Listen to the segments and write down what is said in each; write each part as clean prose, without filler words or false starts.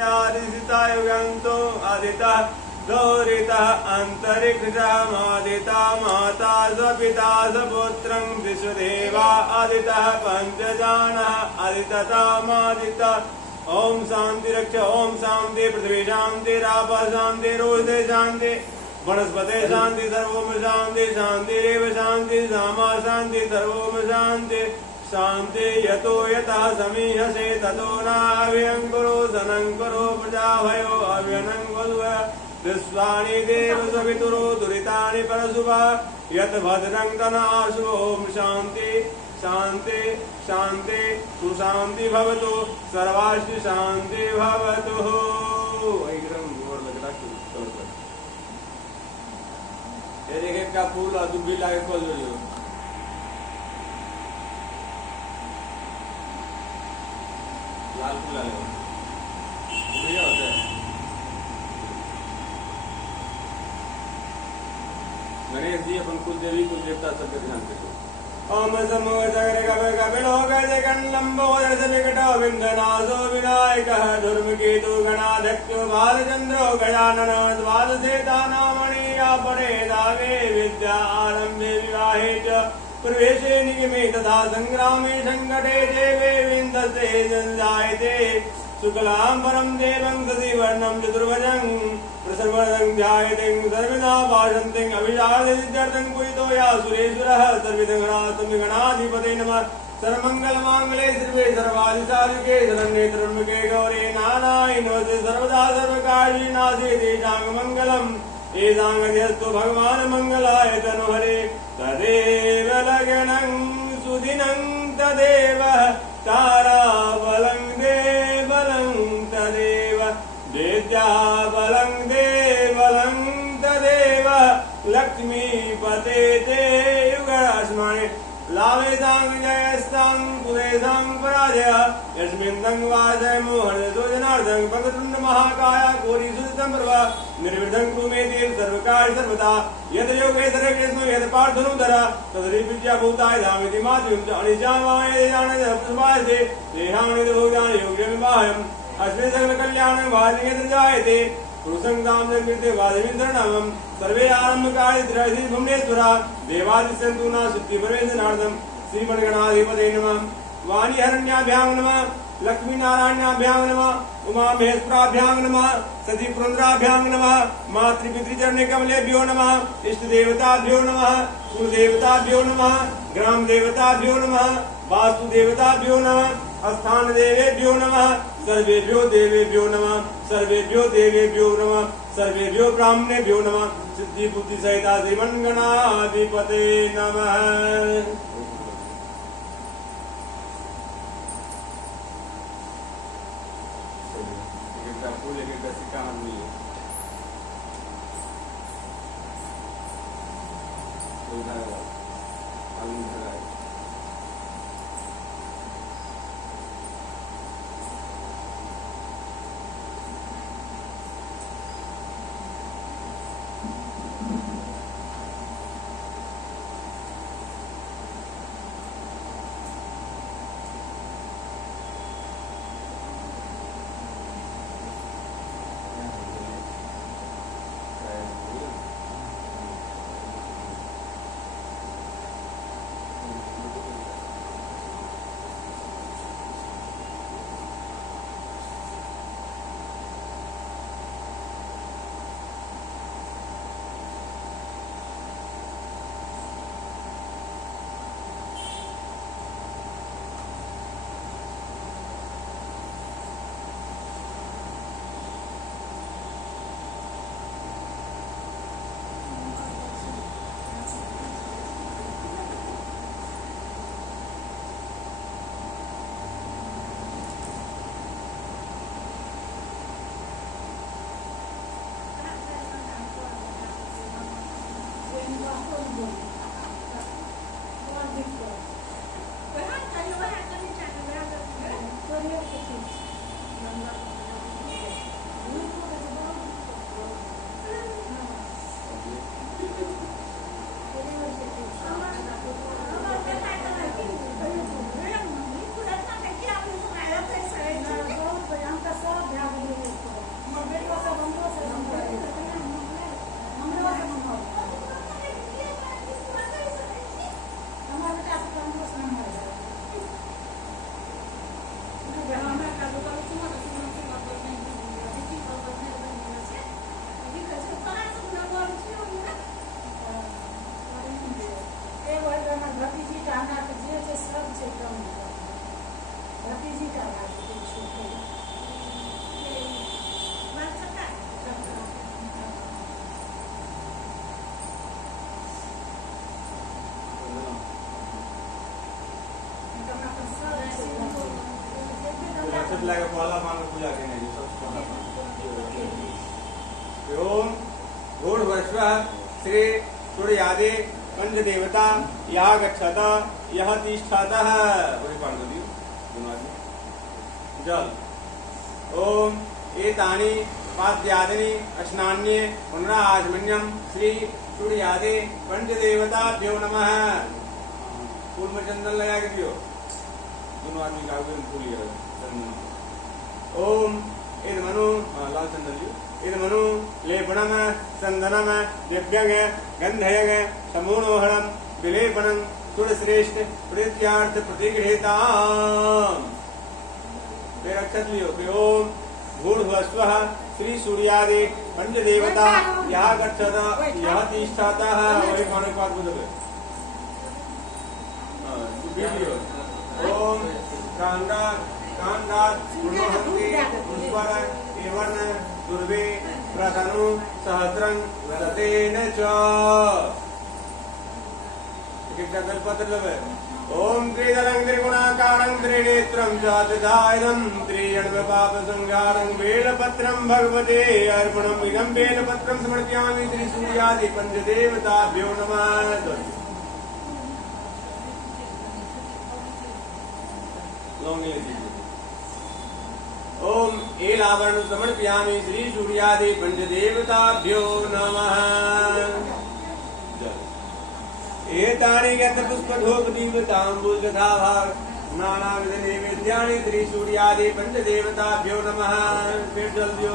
आदिता युगंतो आदिता गौरितः अंतरिक्षमादिता माता स्वपिता स्वपुत्रं विश्वदेवा आदितः पंचजानः आदिततामादिता। ओम शांति रक्ष ओम शांति पृथ्वी शांति राप शांति रोहिते शांति वनस्पते शांति सर्वोम शांति शांतिरेव शांति सामा शांति सर्वोम शांति शांति यतो यतः समीहसे ततो नाभ्यंकुरो सनंकुरो प्रजाभयो अभ्यनंकुरो विश्वानि देव सवितुरो दुरितानि परशुभा यत भद्रं तनाशु। ओम शांति शांति शांति सुशांति भवतु सर्वास्तु शांति भवतु। ये देखिए क्या फूल और दुबी लागे खोल दो लाल फूल आए बढ़िया होता है। गणेश जी अपन कुल देवी कुल देवता सबके ध्यान रखो। ओम समो जगरे कवे कपिलो गजे कंडम्बो दर्श विकटो विंदनासो विनायकः धूर्मकेतु गणाध्यक्षो बालचंद्रो गजानन द्वादशेतानामणि आपणे दावे विद्या आरंभे विवाहे च प्रवेशे निगमे तथा संग्रामे संकटे देवे विन्दते जन्जायते शुक्लां परं देवं दधिवर्णं चतुर्भुजं प्रसन्नं ध्यायेतं सर्वदा भाषन्तं अभिजातसिद्ध्यर्थं कुहितो या सुरेश्वरः सर्वविघ्नानां गणाधिपते नमः। सर्वमङ्गलमाङ्गले शिवे सर्वादिसाधिके शरण्ये त्र्यम्बके गौरी नारायणि नमोस्तुते सर्वदा सर्वकार्यविनाशे तेषां मङ्गलम् एताङ्गध्यस्तु भगवान् मङ्गलाय तनुहरे। तदेव लग्नं सुदिनं तदेव ताराबलं देवलं तदेव विद्याबलं देवलं तदेव लक्ष्मीपते ते युगरास्मणे लाभेतां जयस्तां कुलेशां पराजय यस्मिन् वाजय मोहनतो जनार्दन भगवतुण्ड महाकाय कोरि सुदितं प्रभा निर्विघ्नं कुरु मे देव सर्वकार्य सर्वदा यद योगे सर्वेषु यद पार्थनुदरा तदरि विद्या भूताय धामिति माद्युं च अनिजामाय जाने प्रसवायते देहानि भोगानि योग्यं वाहम् अस्मिन् सकल कल्याणं वाजिके जायते पुरुषं दाम जगते वाजमिन्द्रनामं सर्वे आरम्भकाले द्रविधि भुवनेश्वरा देवादिसन्तु न शुद्धि परमेश्वरार्थं श्रीमन्गणाधिपते नमः। वाणी हरण्याभ्यां नमः लक्ष्मी नारायणाभ्यां नमः उमा महेश्वराभ्यां नमः सती पुरंदराभ्यां नमः मातृपितृचरणे कमलेभ्यो नमः इष्ट देवताभ्यो नमः कुल देवताभ्यो नमः ग्राम देवताभ्यो नमः वास्तु देवताभ्यो नमः स्थान देवेभ्यो नमः सर्वेभ्यो देवेभ्यो नमः सर्वेभ्यो देवेभ्यो नमः सर्वेभ्यो ब्राह्मणेभ्यो नमः सिद्धि बुद्धि सहिता श्रीमन्गणाधिपते नमः। ओम भूर्भुवस्सुः श्री सूर्यादि पंचदेवता यः गच्छत यः तिष्ठतः जल। ओम एतानि पाद्यादीनि स्नान्ये पुनराचमन्यं श्री सूर्यादि पंचदेवताभ्यो नमः। फूल में चंदन लगा के दियो, दोनों आदमी का फूल लिया चंदन। ओम इद मनु लाल चंदन लियो, इद मनु लेपनम चंदनम दिव्यंग गंधयंग समूणोहरम विलेपनम तुलश्रेष्ठ प्रीत्यार्थ प्रतिगृहीताम्। फिर अक्षत लियो कि ओम भूर्भुवस्सुः श्री सूर्यादि पंचदेवता यः गच्छत यः तिष्ठतः। वही खाने के बाद बोलोगे ओम कांडात् कांडात् पुण्यहंति पुष्पर एवं दुर्वे प्रतनु सहस्रं रतेन च। कितना कल्पत्र लगे। ओम त्रिदलं त्रिगुणाकारं त्रिनेत्रं च तदायनं त्रिजन्मपापसंहारं बेलपत्रं भगवते अर्पणम्। इदं बेलपत्रं समर्पयामि श्री सूर्यादि पंचदेवताभ्यो नमः। ओम एलावरण समर्पयामि श्री सूर्यादि पंचदेवताभ्यो नमः। एतानि गन्धपुष्पधूपदीपताम्बूलधाभार नानाविध नैवेद्यानि श्री सूर्यादि पंचदेवताभ्यो नमः। फिर जल दियो।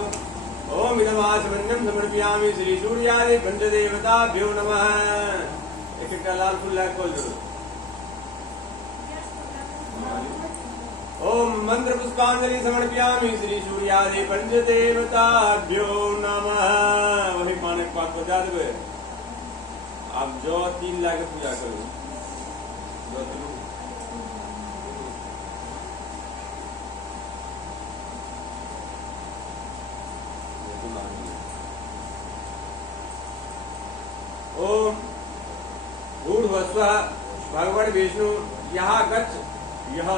ओम इदमाचमन्यं समर्पयामि श्री सूर्यादि पंचदेवताभ्यो नमः। एक लाल फूल खोल दो। ओम मंत्र पुष्पांजलि समर्पयामि श्री सूर्यादि पंचदेवताभ्यो नमः। वही मानक पाठ बता दो। आप जो 3 लाख पूजा करो ओम भूर्भुवस्सुः भगवान विष्णु यहाँ गच्छ यह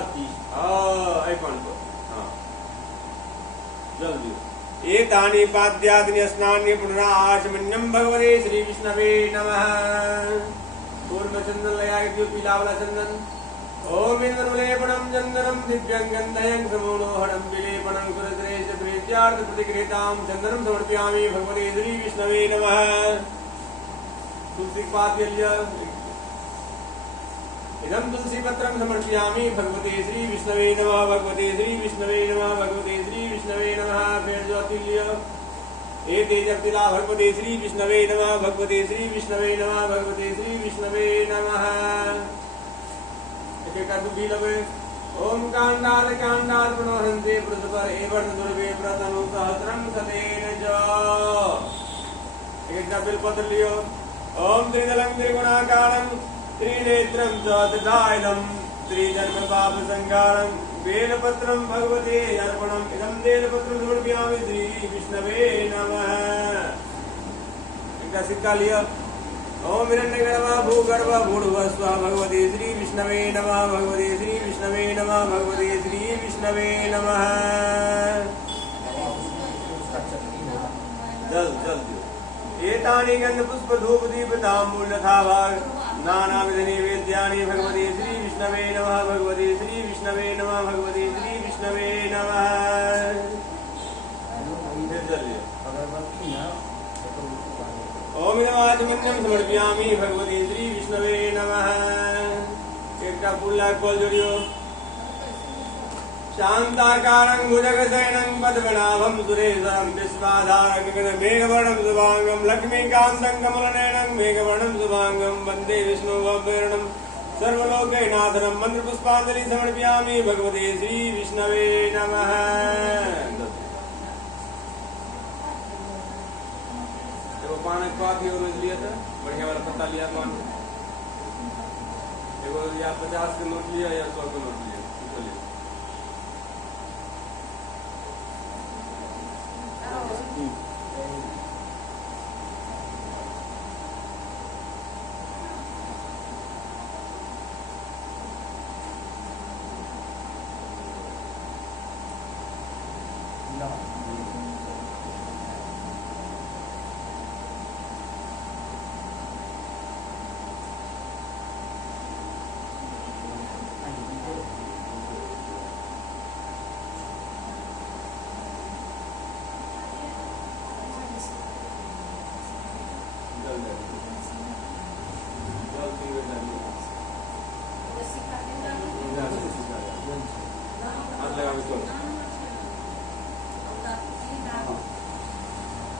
जल्दी। एतानि पाद्यादीनि स्नान्ये पुनराचमन्यं भगवते श्री विष्णवे नमः। फूल में चंदन लगा के दियो, पीला वाला चंदन। ओम इंद्रलेपणं चंदनं दिव्यं गन्धयं समूणोहरं विलेपनं सुरश्रेष्ठ प्रीत्यार्थ प्रतिगृहीतां चंदनं समर्पयामि भगवते श्री विष्णवे नमः। तुलसी पात लिया। इदं तुलसी पत्रं समर्पयामि भगवते श्री विष्णवे नमः। भगवते श्री विष्णवे नमः। भगवते श्री विष्णवे नमः। फिर ज्योतिर्लिय एते जपतिला भगवते श्री विष्णवे नमः। भगवते श्री विष्णवे नमः। भगवते श्री विष्णवे नमः। एक एक दुखी लगे। ओम कांडाद कांडाद प्रणोहन्ते पृथ्वर एवं दुर्वे प्रतनु सहस्रं सतेन च। एक बिल्पत्र लियो। ओम त्रिदलं त्रिगुणाकारं त्रिनेत्रं च तदायनं त्रिजन्मपापसंहारं बेलपत्रं भगवते अर्पणम्। इदं बेलपत्रं समर्पयामि श्री विष्णवे नमः। इनका सिक्का लिया। ओम हिरण्यगर्भा भूगर्भा भूर्भुवस्सुः भगवते श्री विष्णवे नमः। भगवते श्री विष्णवे नमः। भगवते श्री विष्णवे नमः। जल जल एतानि गन्धपुष्पधूपदीपताम्बूलधाभार नानाविध नैवेद्यानि भगवते श्री विष्णवे नमः। भगवते श्री विष्णवे नमः। भगवते श्री विष्णवे नमः। ओम इदमाचमन्यं समर्पयामि भगवते श्री विष्णवे नमः। एक फूल खोल जोड़ियो। शांताकारं भुजगशयनं पद्मनाभं सुरेशं विश्वाधारं गगनमेघवर्णं शुभांगं लक्ष्मीकान्तं कमलनयनं मेघवर्णं शुभांगं वन्दे विष्णुवरणं सर्वलोकैकनाथनं। मंत्र पुष्पांजलि समर्पयामि भगवते श्री विष्णवे नमः। देखो पानक पात लिया था, बढ़िया वाला पत्ता लिया पान। देखो या 50 का नोट लिया या 100 का नोट लिया। No.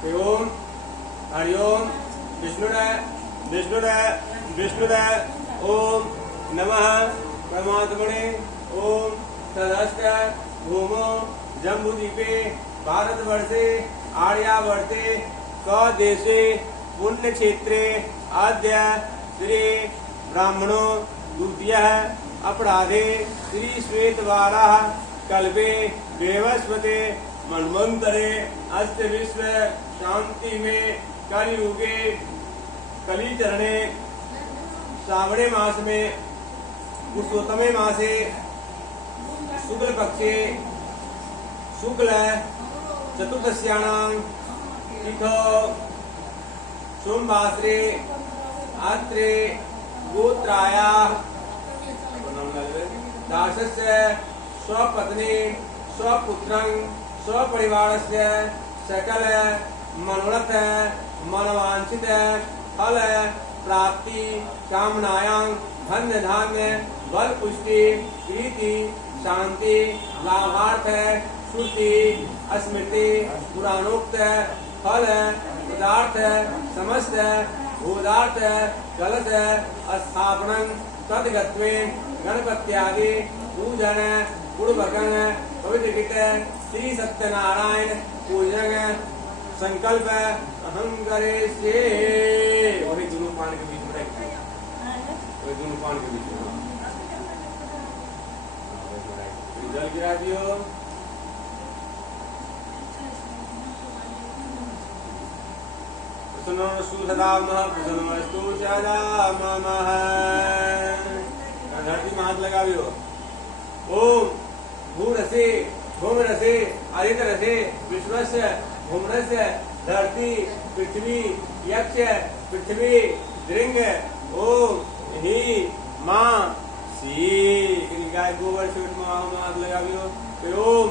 ओम हरिओम विष्णुदय ओम नमः परमात्मने ओम तदस्त भूमो जम्बूद्वीपे भारतवर्षे आर्यावर्ते कदेशे पुण्यक्षेत्रे अद्य श्री ब्राह्मणो द्वितीयः अपराधे श्री श्वेतवाराः कल्पे देवस्वते मन्वन्तरे अस्त विश्व शांति में कलयुगे कलिचरणे श्रावणे मास में पुरुषोत्तमे मासे शुक्ल पक्षे शुक्ल चतुर्दश्याणां तिथौ सोमवासरे अत्रे गोत्रायाः दासस्य स्वपत्नी स्वपुत्रं स्वपरिवारस्य सकल मनोरथ मनोवांछित फल प्राप्ति कामनायां धन्य धान्य बल पुष्टि प्रीति शांति लाभार्थ श्रुति स्मृति पुराणोक्त फल पदार्थ समस्त भूदार्थ कलश स्थापनं तद्गत्वे गणपत्यादि पूजन पूर्वकं पवित्रकृत श्री सत्यनारायण पूजन संकल्प अहं करिष्ये। वही दोनों पान के बीच में रखिए, वही दोनों पान के बीच में जल गिरा दियो। प्रसन्नस्तु सदा मम प्रसन्नस्तु सदा मम। धरती में हाथ लगावियो। ओम भूरसे भूमरसे आदित्यरसे विश्वस्य भूमरस्य धरती पृथ्वी यक्ष पृथ्वी दृंग ओम ही माँ सी गाय गोबर से हाथ लगावियो। ओम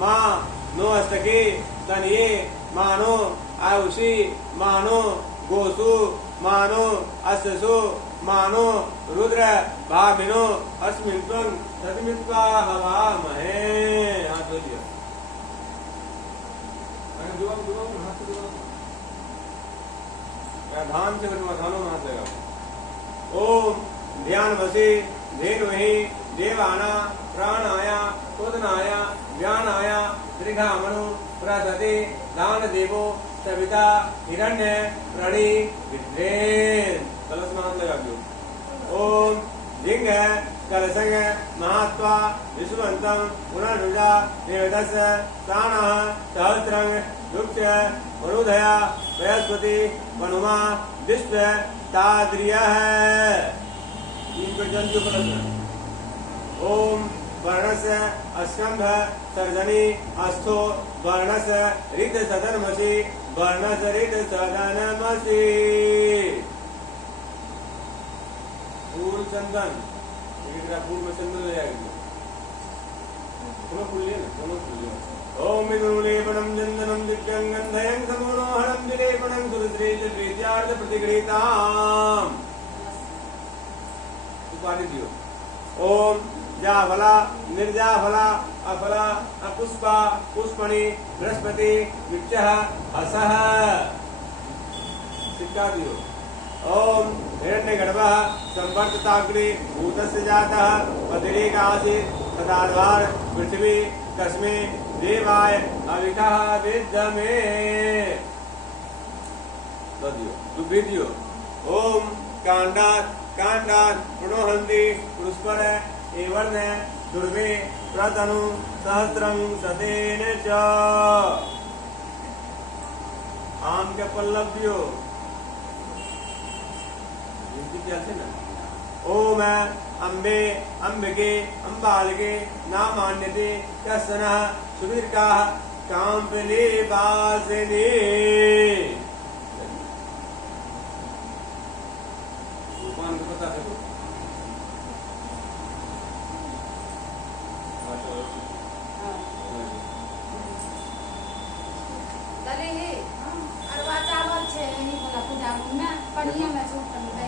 माँ नो हस्तके तनिये मानो आयुषी मानो गोसु मानो अश्सु मानो रुद्र भामिनो अस्मिन् त्वं सतमित्वा हवामहे। हाथ धो दिया। धान से धानों में हाथ लगाओ। ओम ध्यान वसे धेनुहि देवाना प्राणाया उदनाया व्यानाया दीर्घामनु प्रददे दान देवो सविता हिरण्य प्रणी विद्रेन। कलश में हाथ लगा दो। ओम जिंग कलशंग महात्वा विश्वंतम पुनर्नुजा देवदस प्राणः सहस्रंग दुक्ष मरुधया बृहस्पति वनुमा विश्व ताद्रियः। जल जो कलश। ओम वर्णस्य अस्कंध सर्जनी अस्थो वर्णस्य ऋत सदनमसि वर्णस्य ऋत सदनमसि। पूर्ण चंदन पूर्ण में चंदन ले जाएगी। दोनों फूल लिए ना, दोनों फूल लिए। ओम विदुर्लेपनम चंदनम दिव्यं गंधयं समोनोहरम विलेपनं सुरश्रेष्ठ प्रीत्यार्थ प्रतिगृहीताम्। उपाधि दियो। ओम जाफला निर्जाफला अफला अपुष्पा पुष्पणि बृहस्पति विक्षः असः। सिक्का दियो। ओम हिरण्यगर्भः संवर्तताग्नि भूतस्य जातः अतिरेकासीत् तदाधार पृथ्वी तस्मै देवाय अविकः विद्यमे। दियो। ओम कांडात् प्रणोहन्ति पुष्पर एवर्ण दुर्वे प्रतनु सहस्रं सतेन च। आम के पल्लव दियो। ओम अम्बे अम्बिके अम्बालिके नामान्यते कश्चनः सुदीर्घाः काम्पलेपासिनी। भगवान को पता है। बढ़िया मैं सूट कर दे।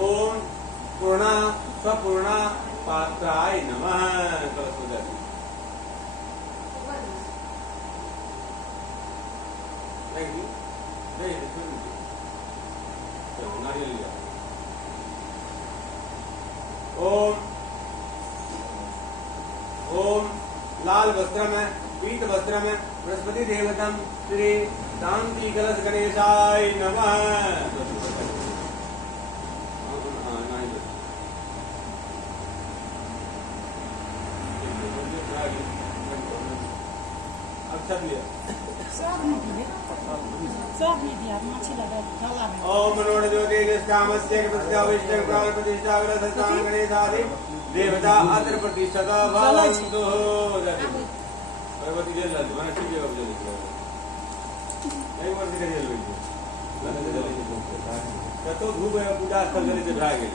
ओम पूर्णा स्वपूर्णा पात्राय नमः। कलश हो जाती नारियल लिया। ओम ओम लाल वस्त्र में पीत वस्त्र में बृहस्पति देवतम श्री शांति कलश गणेशाय नमः। अक्षर लिया। ओम मनोर ज्योति कामस्य प्रतिष्ठा प्राण प्रतिष्ठा ग्रहस्थान गणेशादि देवता अत्र प्रतिष्ठा भवन्तु। भगवती जल लाती माने ठीक है अब जल नहीं वर्ष के जल हुई तो धूप पूजा स्थल जल से भाग गए।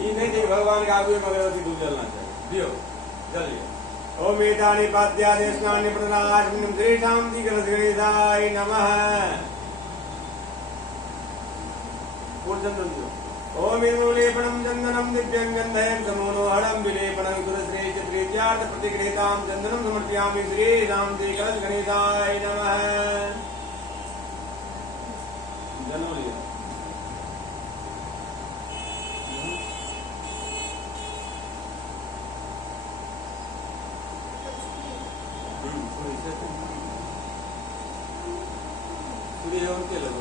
ये नहीं थे भगवान के आगे अगरबत्ती धूप जलना चाहिए दियो जल लिया। ओम एतानि पाद्यानि स्नानि प्रदानाश्मिनं तेषां दिगणेशाय नमः। और चंदन दियो। ओम इंद्रलेपनं चंदनं दिव्यं गन्धयं समोनोहरं विलेपनं सुरश्रेष्ठ प्रीत्यार्थ प्रतिगृहीतां चंदनं समर्पयामि श्रीराम गणेशाय नमः। जनो लिया। सूर्य और के लगो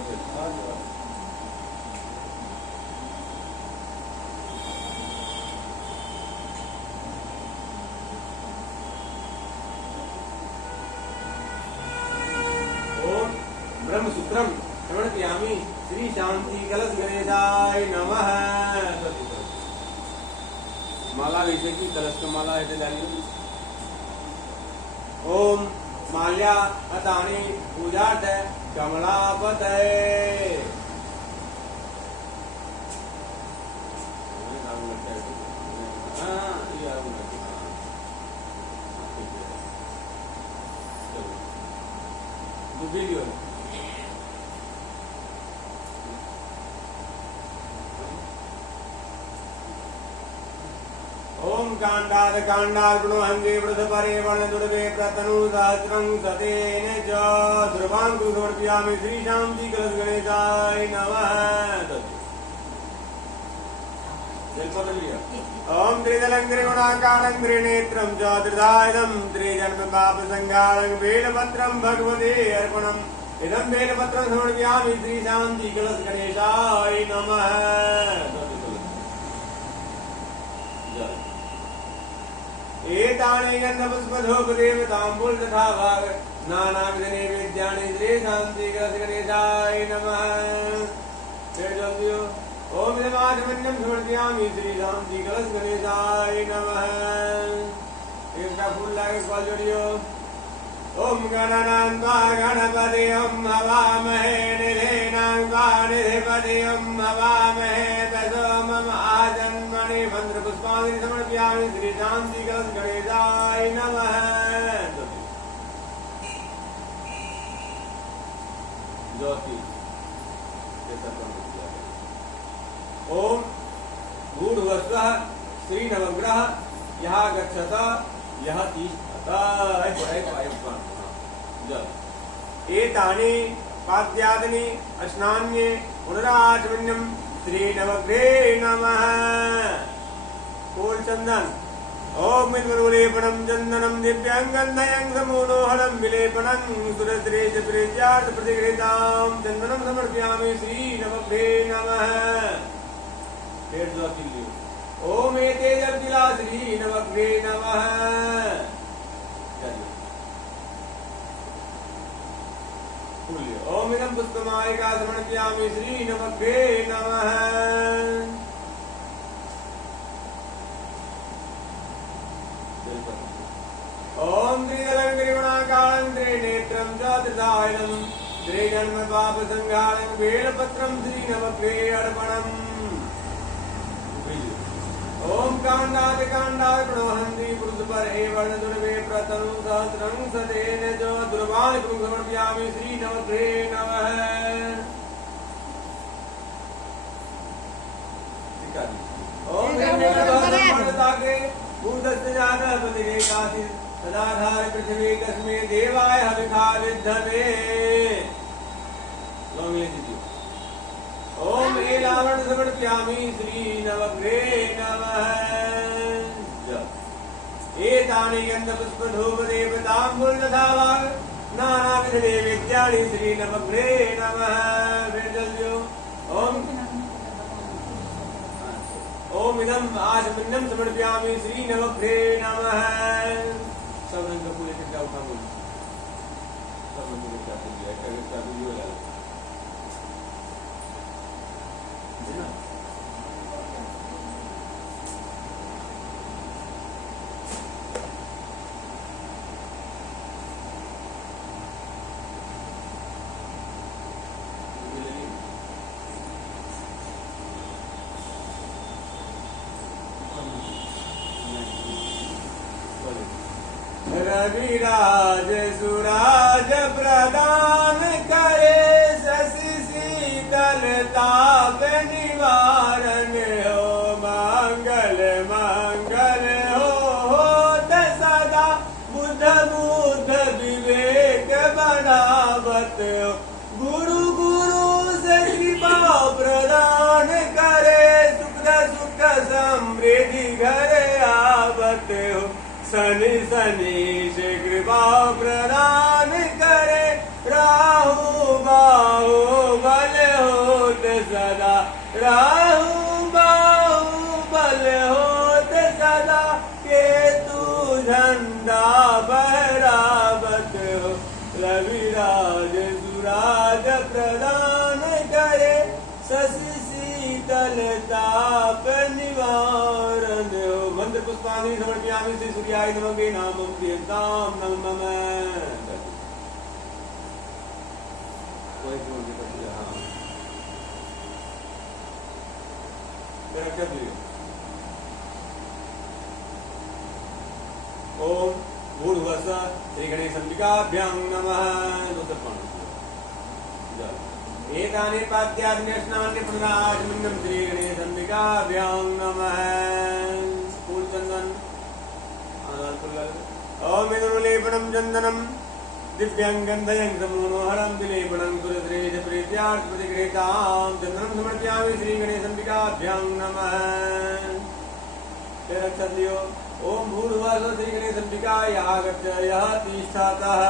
ब्रह्मसूत्रम समर्पयामि श्री शांति कलश गणेशाय नमः। माला वैसे की कलश की माला ऐसे डालिए। ओम माल्या अतानि पूजार्थ कमलापते। वीडियो ओम कांडाद कांडाग्नो हंगे वृद्ध परे वन दुर्वे प्रतनु सहस्रं सतेन च ध्रुवांकु समर्पयामि श्री शांति कलश गणेशाय नमः। जलपत्र लिया। ओम त्रिदलं त्रिगुणाकारं त्रिनेत्रं च त्रिदायनं त्रिजन्म पाप संहारं बेलपत्रं भगवते अर्पणम् इदं बेलपत्रं समर्पयामि श्री शांति कलश गणेशाय नमः। एतानि गन्धपुष्पधूपदेवताम्बूल तथा भाग नानाविध नैवेद्यानि श्री शांति कलश गणेशाय नमः। ओम इदमाचमन्यं समर्पयामि श्री शांति कलश गणेशाय नमः। इसका फूल लागे फल जोड़ियो। ओम गणानान्वा गणपतिं हवामहे निधेनान्वा निधिपतिं हवामहे ततो मम आजन्मनि मंत्रपुष्पाणि समर्पयामि श्री शांति कलश गणेशाय नमः। ज्योति ओम गूढ़वस्वः श्री नवग्रह यह गच्छत यह तिष्ठत। एतानि पाद्यानि स्नान्ये पुनराचमन्यं श्री नवग्रहे नमः। कोल चंदन ओम इंद्रलेपनं चंदनं दिव्यं गन्धयं समोनोहरं विलेपनं सुरश्रेष्ठ प्रीत्यार्थ प्रतिगृहीतां चंदनं समर्पयामि श्री नवग्रहे नमः। ओम एते जलतिला श्री नवग्रहे नमः। ओम इदं पुष्पमालिका समर्पयामि श्री नवग्रहे नमः। ओम त्रिदलं त्रिगुणाकारं त्रिनेत्रं च त्रिदायनं त्रिजन्म पाप संहारं बेलपत्रं श्री नवग्रहे अर्पणम्। ओम कांडाद कांडाग्नोहन्ति पुरुष पर एवं दुर्वे प्रतनु सहस्रं सतेन च ध्रुवांकु समर्पयामि श्री नवग्रहे नमः। ओम ताके भूतस्य जातः पतिरे काति सदाधार पृथ्वी तस्मै देवाय हविखा विद्धमे। ओम एलावण समर्पयामि श्री नवग्रे नमः। एतानि गन्धपुष्प धूप देवताम्बुल तथा नानाविध नैवेद्यानि श्री नवग्रे नमः। ओम इदम आचमन्यम समर्पयामि श्री नवग्रे नमः। सब रंग का पूरे कितना उठा बोलो, सब रंग को क्या बोल दिया, क्या वीडियो लगा है ना। रविराज सुराज प्रदान करे शशि शीतलताप निवारण हो मंगल मंगल होत सदा बुध बुध विवेक बढ़ावत हो गुरु गुरु से कृपा प्रदान करे सुख सुख समृद्धि घर आवत हो शनि शनि से कृपा प्रदान करे राहु बाहु बल होत सदा राहु बाहु बल होत सदा केतु झंडा बहरावत हो रविराज सुराज प्रदान करे शशि शीतलताप निवारण हो। मंत्र पुष्पाणि समर्पयामि श्री सूर्याय नमः नामं प्रियंताम नमः नमः। कोई बोल के पढ़िए। हाँ मेरा क्या बोलिए। ओम भूर्भुवस्सुः श्री गणेश अंबिकाभ्यां नमः। एतानि पाद्यानि स्नान्य पुनराचमन्यं श्री गणेश अंबिकाभ्यां नमः। फूल चंदन ओम इंद्रलेपनं चंदनं दिव्यं गन्धयं समोहरं दिलेपनं सुरश्रेष्ठ प्रीत्यार्थ प्रतिगृहीतां चंदनं समर्पयामि श्री गणेश अंबिकाभ्यां नमः। क्षत्रियो ओम भूर्भुवस्सुः श्री गणेश अंबिकाय आगच्छ यः तिष्ठतः।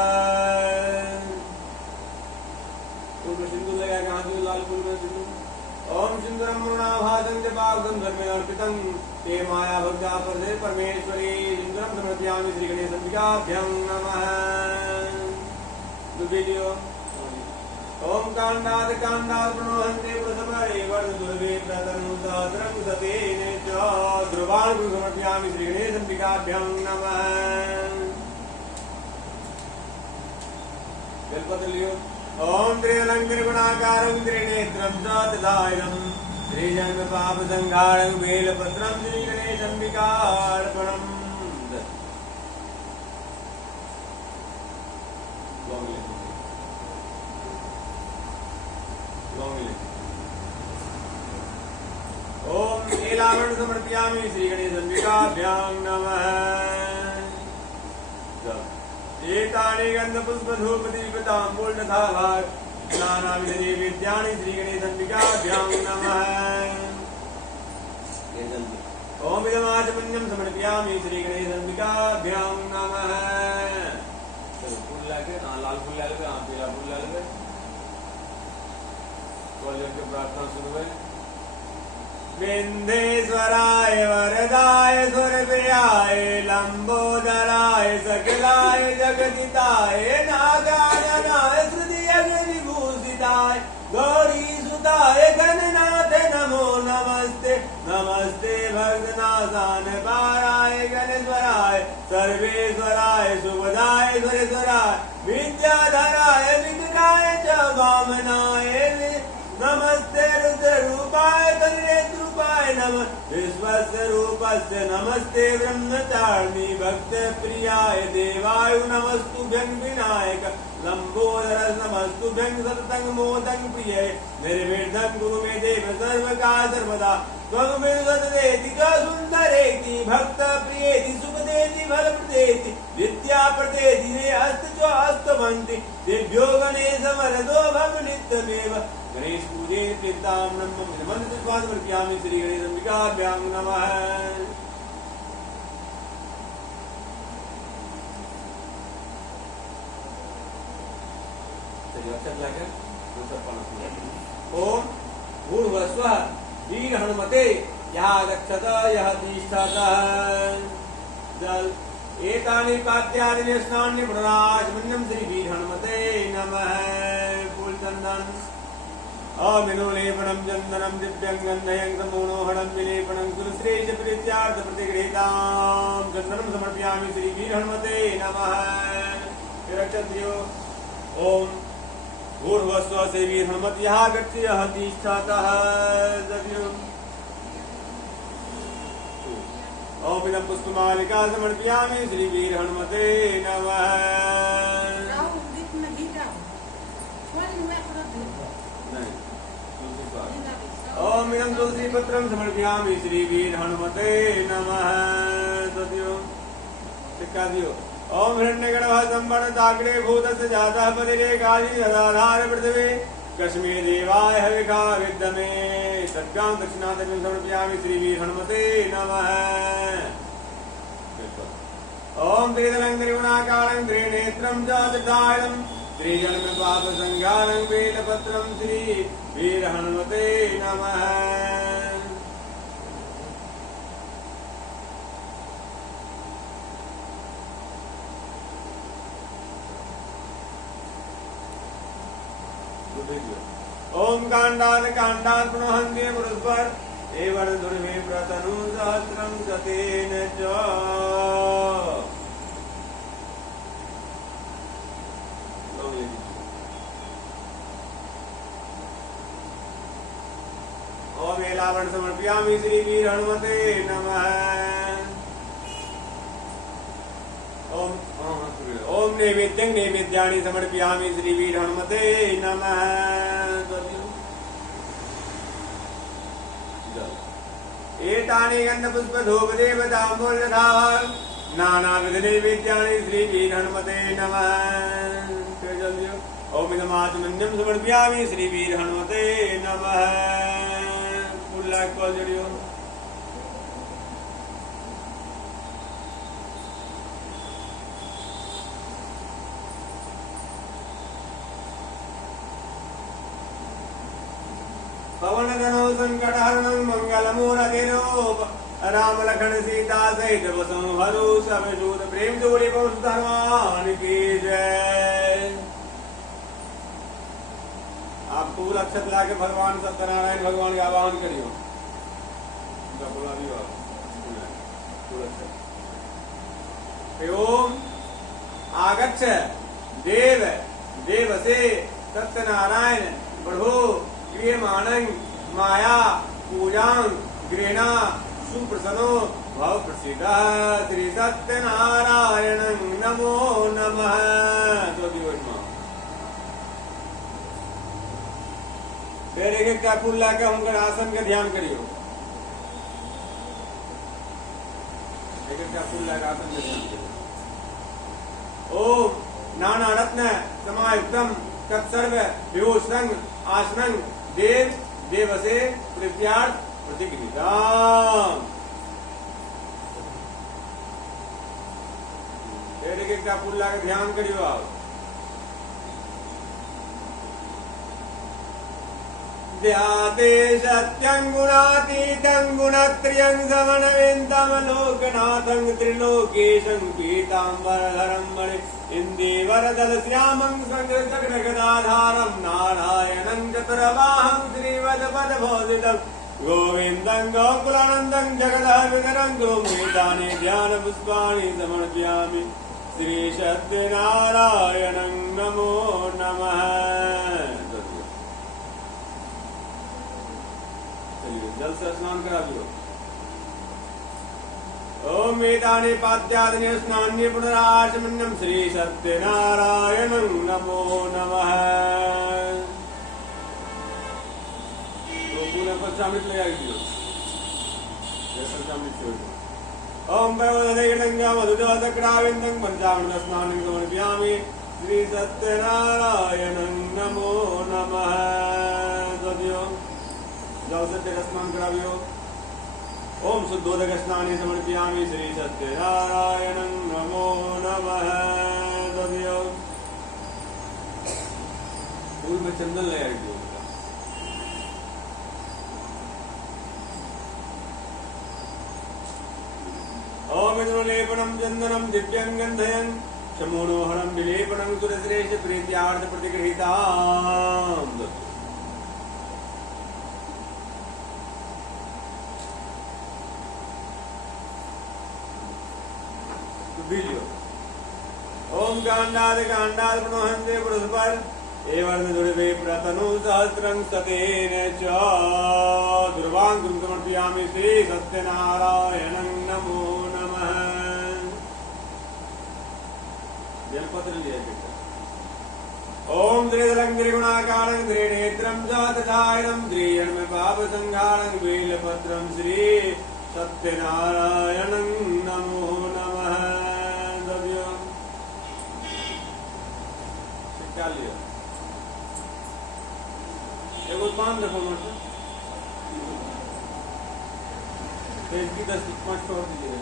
सिंदूर लगाएगा हाथ में लाल फूल में सिंदूर। ओम सिंदूरम मृणाभासं च पावकं धर्मेण अर्पितं ते माया भक्ता परदे परमेश्वरी सिंदूरम समर्पयामि श्री गणेश अंबिकाभ्यां नमः। दुर्वीडियो ओम कांडाद कांडाद प्रणोहन्ते पुरुषमरे वर्ध दुर्वे प्रतनु सहस्रं सतेन च ध्रुवान् समर्पयामि श्री गणेश अंबिकाभ्यां नमः। बेलपत्र लियो। ओम त्रिलंकृगुणाकारं त्रिनेत्रं च तथाइदं त्रिजन्म पाप संहारं बेलपत्रं श्री गणेश अंबिकार्पणम्। ओम एलावण समर्पयामि श्री गणेश अंबिकाभ्यां नमः। एतानि गन्धपुष्प धूप दीपताम्बूल तथा नानाविध नैवेद्यानि श्री गणेश अंबिकाभ्यां नमः। ओम इदमाचमन्यं समर्पयामि श्री गणेश अंबिकाभ्यां नमः। चलो फूल लाके लाल फूल लाके पीला फूल लाके के प्रार्थना शुरू है। विंध्येश्वराय वरदाय सुरप्रियाय लंबोदराय सकलाय जगदिताय नागाननाय श्रुतियज्ञविभूषिताय गौरीसुताय गणनाथ नमो नमस्ते नमस्ते भक्तनाशान पाराय गणेश्वराय सर्वेश्वराय सुभदाय सुरेश्वराय विद्याधराय विघ्नाय च वामनाय नमस्ते रुद्ररूपाय कलिनेत्रूपाय नमः विश्वस्वरूपस्य नमस्ते ब्रह्मचारिणी भक्तप्रियाय देवाय नमस्तुभ्यं विनायक लंबोदर नमस्तुभ्यं सततं मोदं प्रिय निर्विघ्नं कुरु मे देव सर्वकाल सर्वदा त्वमेतदेति च सुन्दरेति भक्त प्रियेति सुख देति फल प्रदेति विद्या प्रदेति ने अस्त च अस्तवन्ति दिव्यो गणेश वरदो भव नित्यमेव गणेश पूजे प्रीताम नमः मंत्र पुष्पांजलि समर्पयामि श्री गणेश अंबिकाभ्यां नमः। ओम भूर्भुवस्वः वीर हनुमते यः गच्छत यः तिष्ठत जल एतानि पाद्यानि स्नान्य पुनराचमन्यं श्री वीर हनुमते नमः। फूल चंदन अमिनोलेपनं चन्दनं दिव्यं गन्धयं समोनोहरं विलेपनं सुरश्रेष्ठ प्रीत्यार्थ प्रतिगृहीतां चन्दनं समर्पयामि श्री वीर हनुमते नमः। क्षत्रियो ओम भूर्भुवस्वः से वीर हनुमत यः गच्छति यः तिष्ठतः ओम इदं पुष्पमालिका समर्पयामि श्री वीर हनुमते नमः। ओम इदं तुलसी पत्रं समर्पयामि श्री वीर हनुमते नमः। सत्यो टिक्का दियो। ओम हिरण्यगर्भः संवरणताग्रे भूतस्य जातः पतिरे काली सदाधार पृथिवी कश्मीर देवाय हविषा विद्यमे सत्यां दक्षिणादकं समर्पयामि श्री वीर हनुमते नमः। ओम त्रिदलं त्रिगुणाकारं त्रिनेत्रं च त्रिदायं त्रिजन्म पाप संहारं बेलपत्रं श्री वीर हनुमते नमः। ओम कांडाद कांडाद पुनहंगे पुरुषवर एवं दुर्वे प्रतनु सहस्रं सतेन च ओम एलावण समर्पयामि श्री वीर हनुमते नमः। ओम ओम नैवेद्यं नैवेद्यानि समर्पयामि श्री वीर हनुमते नमः। एतानि गन्धपुष्प धूप देवताम्बूलधा नानाविध नैवेद्यानि श्री वीर हनुमते नमः। ओम इदमाचमन्यं समर्पयामि श्री वीर हनुमते नमः। फुल लाइक कॉल जड़ियो। पवन गणो संकट हरणं मंगलमूर्तिरूप राम लखन सीता सहित बसु हरु सब दूत प्रेम जोड़ी पहुंच धर्मान की जय। आप फूल अक्षत लाके भगवान सत्यनारायण भगवान का आवाहन करियो। ओम आगच्छ देव देवसे सत्यनारायण बढ़ो क्रियमाणं माया पूजां गृहणा सुप्रसन्नो भव प्रसीदः श्री सत्यनारायणं नमो नमः। फिर एक का फूल लाके हम आसन का ध्यान करियो। एक का फूल लाके आसन का ध्यान करियो। ओम नाना रत्न समायुक्तम तत्सर्व विभूषणं आसनं देव देवसे प्रीत्यार्थ प्रतिगृहीताम्। एक का फूल लाके ध्यान करियो आप। ध्याते सत्यं गुणातीतं गुणत्रयं समन्वितं लोकनाथं त्रिलोकेशं पीताम्बरधरं मणि इन्दीवरदल श्यामं संगृतगदाधारं नारायणं चतुरबाहं श्रीवदपदबोधितं गोविन्दं गोकुलानन्दं जगदहवितरं गोमृतानि ध्यानपुष्पाणि समर्पयामि श्री सत्यनारायणं नमो नमः। जल से स्नान करा दियो। ओम एतानि पाद्यानि स्नान्ये पुनराचमन्यं श्री सत्यनारायणं नमो नमः। तो पूर्ण पश्चामृत ले आई दियो। ओम भगवदगंगा मधुजातक्राविंदं पंचामृत स्नानं समर्पयामि श्री सत्यनारायणं नमो नमः। जाओ सत्य का स्नान करावियो। ओम शुद्धोदक स्नाने समर्पयामि श्री सत्यनारायणं नमो नमः। फूल में चंदन लगा दियो। ओम लेपनम चंदनम दिव्यं गंधयन् शमोनोहरम विलेपनं सुरश्रेष्ठ प्रीत्यार्थ प्रतिगृहीताम्। ओम कांडाद प्रणोहन्ते पुरुषपर एवं दुर्वे प्रतनु सहस्रं सतेन च दुर्वांगुं समर्पयामि श्री सत्यनारायणं नमो नमः। बेलपत्र लिया बेटा। ओम त्रिदलं त्रिगुणाकारं त्रिनेत्रं जातधारणं त्रिजन्म पापसंहारं बेलपत्रं श्री सत्यनारायणं नमो नमः। दव्यो क्या लिया? एगो पान रखो मतलब तो इसकी 10-5 और दीजिए।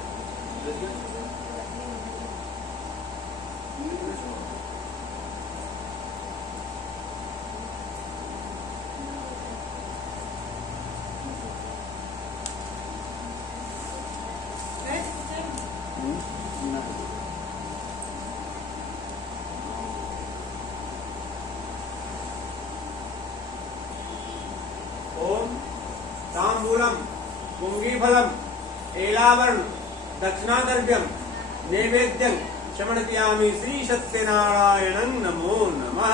तांबूलम पुंगीफलम एलावरण दक्षिणाद्रव्यम नैवेद्यं समर्पयामि श्री सत्यनारायणं नमो नमः।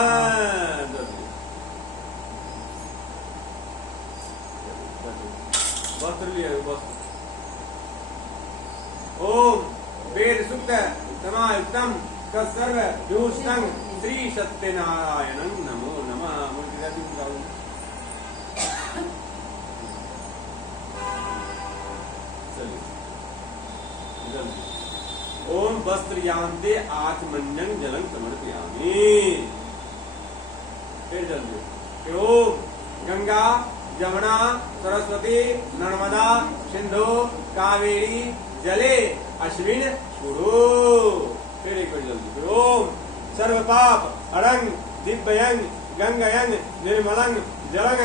वस्त्र लिया वस्त्र। ओम वेद सूक्त समायुक्तम सर्व दूषणं श्री सत्यनारायणं नमो नमः। ओम वस्त्रयान्ते आचमन्यं जलं समर्पयामि। फिर जल्दी। ओम गंगा जमुना सरस्वती नर्मदा सिंधु कावेरी जले अश्विन कुरु। फिर एक बार जल्दी। ओम सर्व पाप हरं दिव्यं गंगयं निर्मलं जलं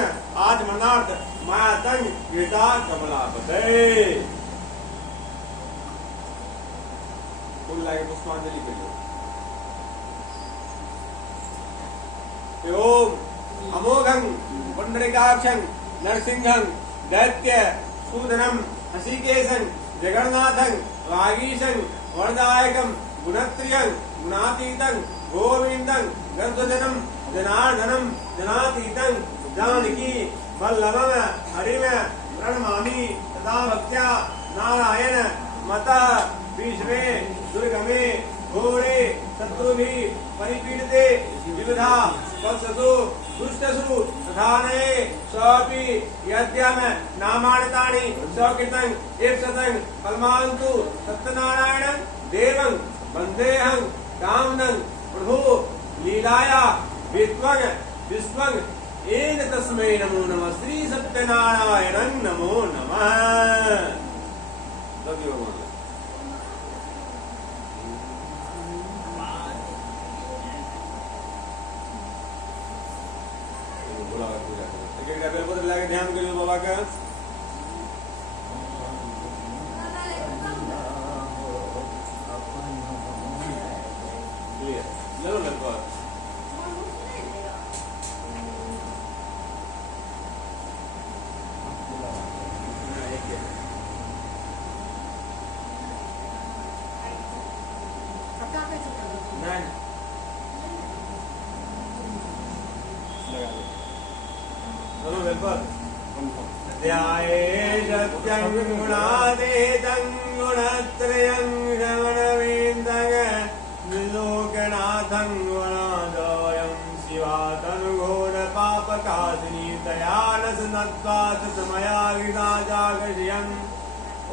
आचमनार्थ मायातं गीता कमलापते। लागे पुष्पांजलि करो। ओम अमोघं पुंडरीकाक्षं नरसिंहं दैत्य सूदनं हसिकेशं जगन्नाथं वागीशं वरदायकं गुणत्रयं गुणातीतं गोविंदं गंधजनं जनार्दनं जनातीतं जानकी वल्लभं हरिं प्रणमामि तदा भक्त्या नारायण मतः विश्वे दुर्गमे घोरे शत्रुभिः परिपीडिते विविधा वत्ससु दुष्टसु तथानये स्वापि यद्यम नामानितानि सकृतं एकशतं फलमान्तु सत्यनारायणं देवं वन्देऽहं कामनं प्रभु लीलाया वित्वं विश्वं एक तस्मै नमो नमः। श्री सत्यनारायणं नमो नमः। ध्यान करियो बाबा का। लो लगभग ध्याये गुणादेतं गुणत्रयं श्रवणवेन्दं विलोकनाथं गुणादोयं शिवातनुघोरपापकाशिनी दयानसनत्वा समया विदाजागर्यम्।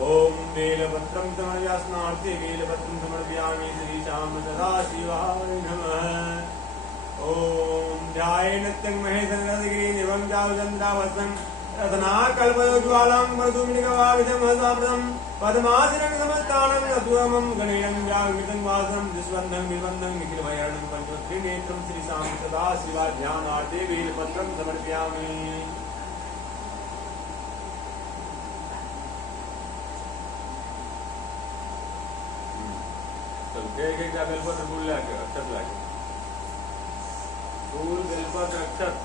ओम बेलपत्रं समर्पयास्नार्थे बेलपत्रं समर्पयामि श्रीशां सदाशिवाय नमः। ओम ध्याये नित्यं महेशगिरि निवं जावचन्द्रावसं रत्नाकल्पज्वालां मृदुमिनिकवाविदं हसामृतं पद्मासनं समस्तानं नसुरमं गणेयं व्यामितं वासं दिस्वन्दं निबन्धं निखिलभयानं पञ्चत्रिनेत्रं श्रीशां सदाशिवाय ध्यानार्थे बेलपत्रं समर्पयामि। एक एक बेलपत्र फूल लाके अक्षत लाके फूल बेलपत्र अक्षत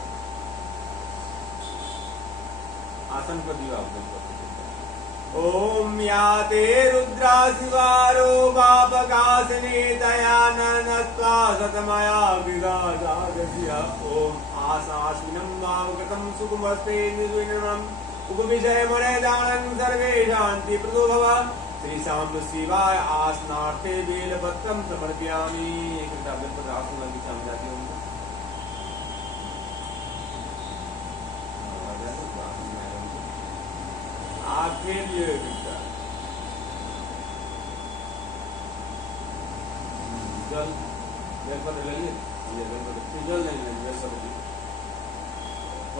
आसन पर दिया आप बेलपत्र। ओम याते रुद्रा शिवारो बापकासने दयाननत्वा सतमया विगाजागस्य। ओम आसास्मिनं वावगतं सुकुमस्ते निजुनम् उपविशय मणेदानं सर्वे शान्ति प्रदो भव। श्री शाम शिवाय आसनार्थे बेलपत्रं समर्पयामि। एक बेलपत्र आसन लगी शाम जाती हूँ आपके लिए जल बेलपत्र ले लीजिए जल नहीं बेलपत्र।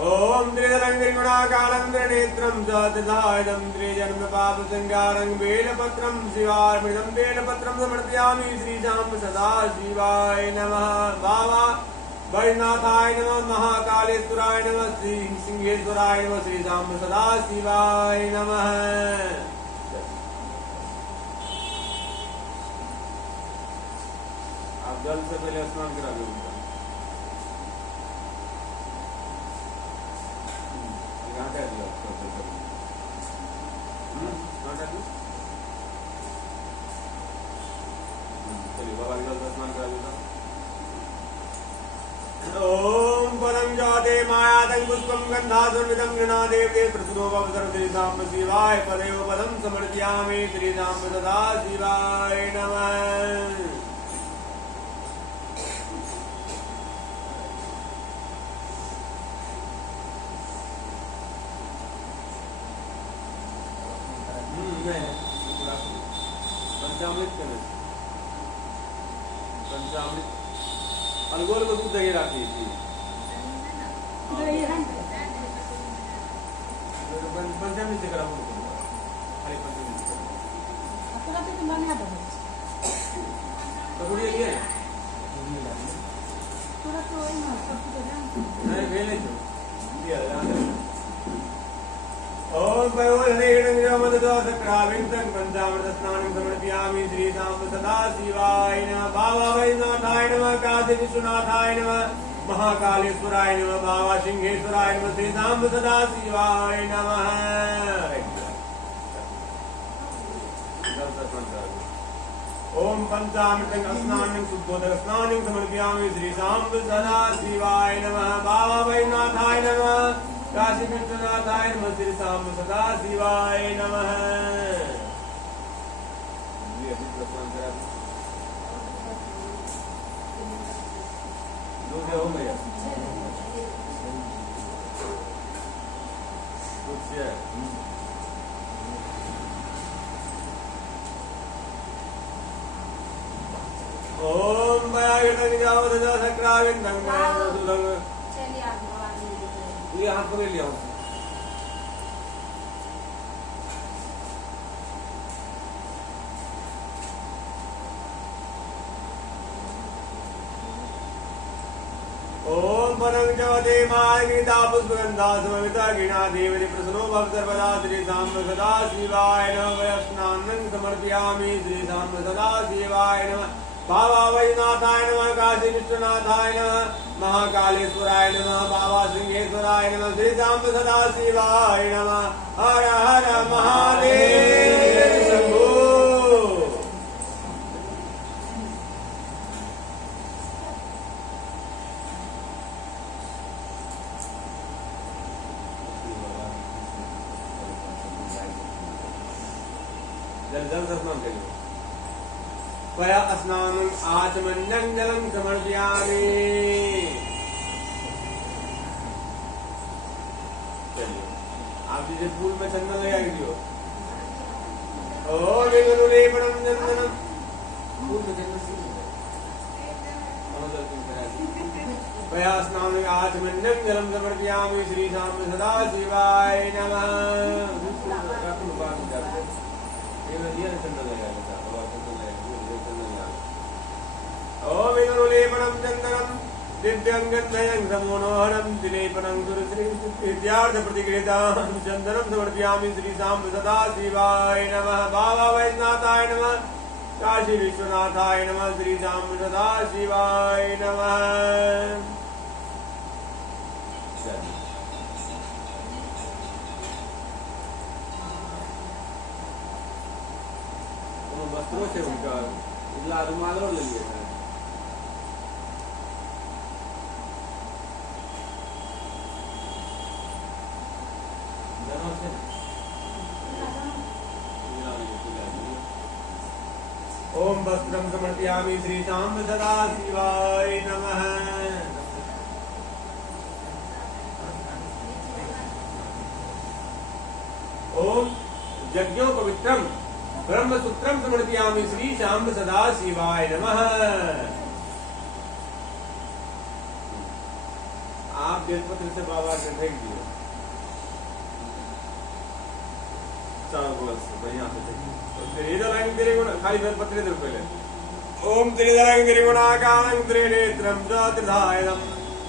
ओम त्रिदलंगिरिगुणाकालंद्रनेत्रं जतधायदं त्रिजन्मपापसंगारं बेलपत्रं शिवार्पितं बेलपत्रं समर्पयामि श्रीशां सदाशिवाय नमः। बाबा वैद्यनाथाय नमः महाकालेश्वराय नमः श्री सिंहेश्वराय नमः श्रीशां सदाशिवाय नमः। आप जल से पहले स्नान करा दो। चलिए बाबा के जल से स्नान करा देता। ओम पदं जाते मायातं पुष्पं गन्धासुरभिदं गृणादेव प्रसन्नो भव सर्वश्रीशां शिवाय पदेव पदं समर्पयामि श्रीशां सदाशिवाय नमः। पंचामृत के में पंचामृत अलगोल को दूध दही रखी थी पंचामृत से करा खाली पंचामृत अपना तो तुम बना दो कबूड़ी ये पूरा तो नहीं भेले तो दिया ओम पयोधनेणंग्रमदोषक्राविन्तं पंचामृतस्नानं समर्पयामि श्रीशां सदाशिवाय नमः। बाबा वैद्यनाथाय नमः काशी विश्वनाथाय नमः महाकालेश्वराय नमः बाबा सिंहेश्वराय नमः श्रीशां सदाशिवाय नमः। ओम पंचामृतं स्नानं शुद्धोदक स्नानं समर्पयामि श्रीशां सदाशिवाय नमः। बाबा वैद्यनाथाय नमः काशी विश्वनाथाय नमः श्रीशां सदाशिवाय नमः। हो गया ओम ये हाथ पकड़ लिया ओम परं जवदे मार्गिता पुष्पगंधा समविता गिणा देवति प्रसन्नो भव सर्वदा श्रीशां सदाशिवाय नमः। स्नानं समर्पयामि श्रीशां सदाशिवाय नमः। बाबा वैद्यनाथाय नमः काशी विश्वनाथाय नमः महाकालेश्वराय नमः बाबा सिंहेश्वराय नमः श्रीशां सदाशिवाय नमः। हर हर महादेव शंभो। जल जल स्नान करिए पया स्नानं आचमन्यं जलं समर्पयामि। चलिए आप जैसे फूल में चंदन लगा दियो ओम विगुलेपणं चंदनं वयास्नान आचमन्यं जलं समर्पयामि श्री शाम सदा शिवाय नमः। ओम विगुलेपणं चंदनं दिव्यं गन्धयं समोनोहरं दिलेपनं गुरुश्री सिद्ध्यार्थ प्रतिगृहीतां चन्दनं समर्पयामि श्री शाम सदा शिवाय नमः। बाबा वैद्यनाथाय नमः, काशी विश्वनाथाय नमः, श्री शाम सदा शिवाय नमः। वस्त्रों से उनका इला रुमाल और ले लिया है। ओम वस्त्रं समर्पयामि श्री शाम सदा शिवाय नमः। ओम यज्ञों पवित्रम ब्रह्मसूत्रम समर्पयामि श्री शाम सदा शिवाय नमः। आप बेलपत्र से बाबा के फेंक दिए, बढ़िया से तेरे गुण खाली बेलपत्र दे पहले। ओम त्रिदलं त्रिगुणाकारं त्रिनेत्रं त्रिधायं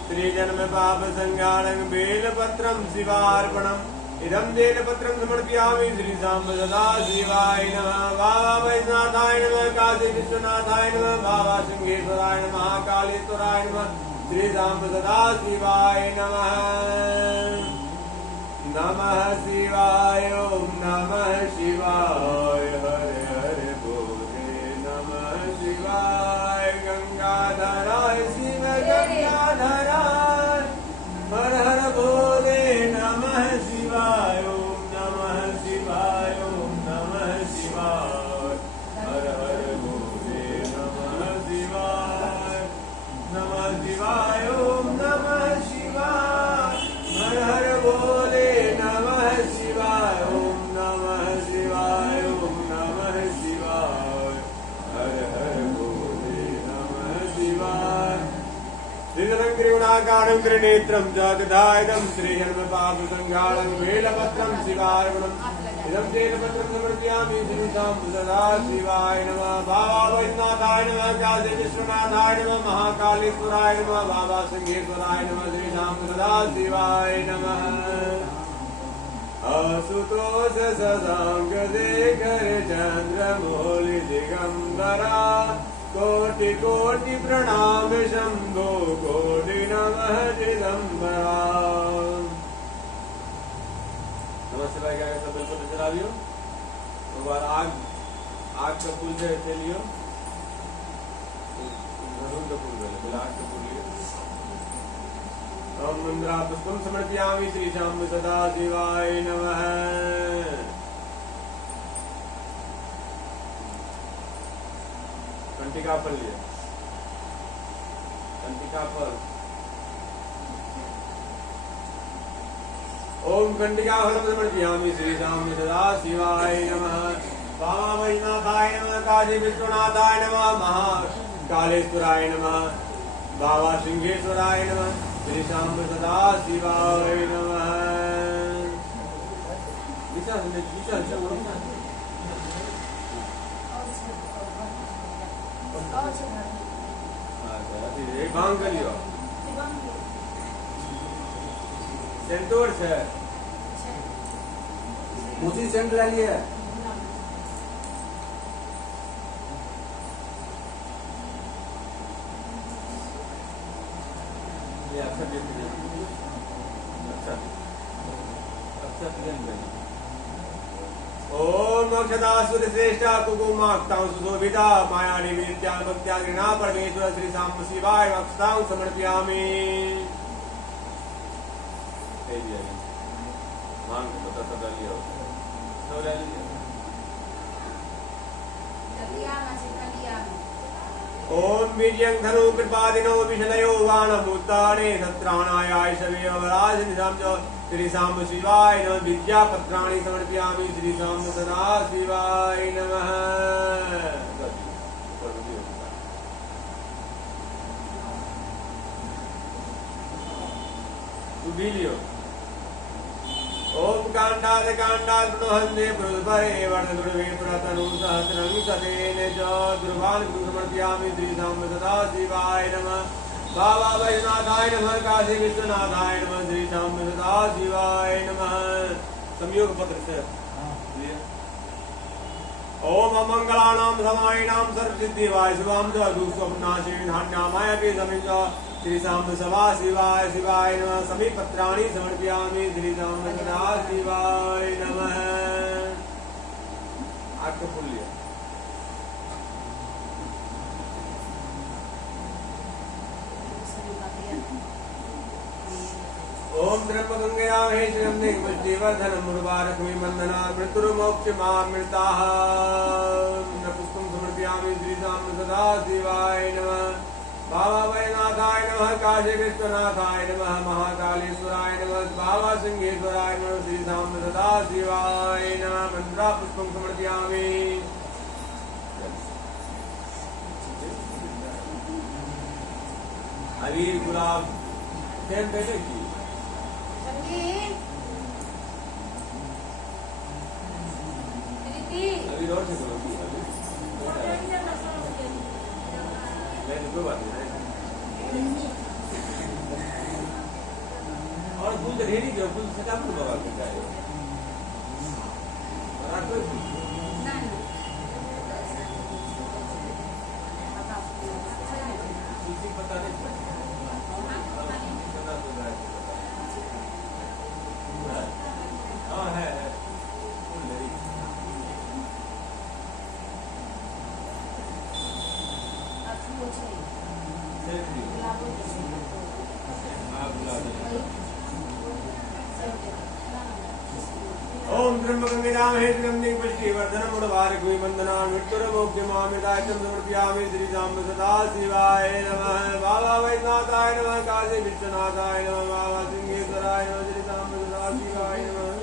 त्रिजन्म पाप संगारं बेलपत्रं शिवार्पणम् इदं बेलपत्रं समर्पयामि श्री शाम सदा शिवाय नमः। बाबा वैद्यनाथाय नमः, काशी विश्वनाथाय नमः, बाबा सिंहेश्वराय नमः, महाकालेश्वराय नमः, श्री शाम सदा शिवाय नमः। नमः शिवाय ओम नमः शिवाय हरे हरे बोले नमः शिवाय। गंगाधराय शिव गंगाधराय हर हर बोले नमः शिवाय ओम नमः शिवाय ओम नमः शिवाय हर हर बोले नमः शिवाय। नमः शिवाय ओम नमः शिवाय हर हर बोले नमः शिवाय ओम नमः शिवाय ओम नमः शिवाय हर हर बोले नमः शिवाय। त्रिदलं त्रिगुणाकारं त्रिनेत्रं जगदायदं त्रिजन्म पाप संगारं बेलपत्रं शिवार्पणम् इदं बेलपत्रं समर्पयामि श्री शाम सदा शिवाय नमः। बाबा वैद्यनाथाय नमः, काशी विश्वनाथाय नमः, महाकालेश्वराय नमः, बाबा सिंहेश्वराय नमः, श्री शाम सदा शिवाय नमः। आशुतोष शशांक शेखर चंद्रमौलि दिगंबरा कोटि कोटि प्रणाम शंभो कोटि नमः दिगंबरा। नमस्ते भाई, क्या सब बिल्कुल चला लियो। एक बार आग का फूल से लियो, धनुष का फूल ले, आग का फूल लियो। ओम मंद्रा पुष्पम समर्पयामि श्री शाम सदा शिवाय नमः। कंटिका फल लिया, कंटिका फल। ओम कंटिका फल समर्पयामि श्री शाम सदा शिवाय नमः। बाबा वैद्यनाथाय नमः, काशी विश्वनाथाय नमः, महाकालेश्वराय नमः, बाबा सिंहेश्वराय नमः, श्री शाम सदा शिवाय नमः। भांग कर लियो, सेंटोर से उसी सेंट ले लिए। ये अच्छा ओम अक्षतासुर श्रेष्ठा कुकुमाक्तां सुशोभिता मायाणी वीर्त्यां भक्त्या गृणा परमेश्वर श्री शाम शिवाय अक्षतां समर्पयामि। मांग पता सब लिया, सब ले लिया। ओम वीर्यं धनु कृपादिनो विषलयो वाणमुत्ताने सत्राणाय शवे वराज निधाम च श्री साम शिवाय नमः। विद्यापत्राणि समर्पयामि श्री साम सदा शिवाय नमः। ओम कांडाद कांडाद प्रणहन्ये प्रणुपरे वर्धनुर्वे प्रतनु सहस्रं सतेन च दुर्वान् समर्पयामि श्री साम सदा शिवाय नमः। बाबा वैजनाथाय नमः। काशी विश्वनाथाय नमः। श्री साम सदा शिवाय नमः। संयोग पत्र से ओम अमंगलानां समायिनां सर्वसिद्धिवाय शिवां च दुःस्वप्नाशिनी धान्यामाय के समिञ्च श्री साम सदा शिवाय शिवाय नमः। समी पत्राणि समर्पयामि श्री साम सदा शिवाय नमः। आठ फूल लिया। ओम त्र्यंबकं गंगे पुष्टिवर्धनम् उर्वारुकमिव बन्धनात् मृत्युर्मोक्षमामृताः। पुष्पं समर्पयामि श्री साम सदा शिवाय नमः। बाबा वैजनाथाय नमः। काशी विश्वनाथाय नमः। महाकालेश्वराय नमः। बाबा सिंहेश्वराय नमः। श्री साम सदा शिवाय नमः। मंत्रा पुष्पं समर्पयामि। अबीर गुलाब सेम पहले की अभी और से करो। मैं तो कोई बात नहीं। और फूल तो रेडी जो फूल सजा फूल बाबा के क्या है रात को किसी पता नहीं हाँ है फूल रेडी ओम त्र्यंबकं गजामहे पुष्टिवर्धनम् उर्वारुकमिव बन्धनात् मृत्युर्मोक्षमामृताय समर्पयामि श्री साम सदा शिवाय नमः। बाबा वैजनाथाय नमः। काशी विश्वनाथाय नमः। बाबा सिंहेश्वराय नमः। श्री साम सदा शिवाय नमः।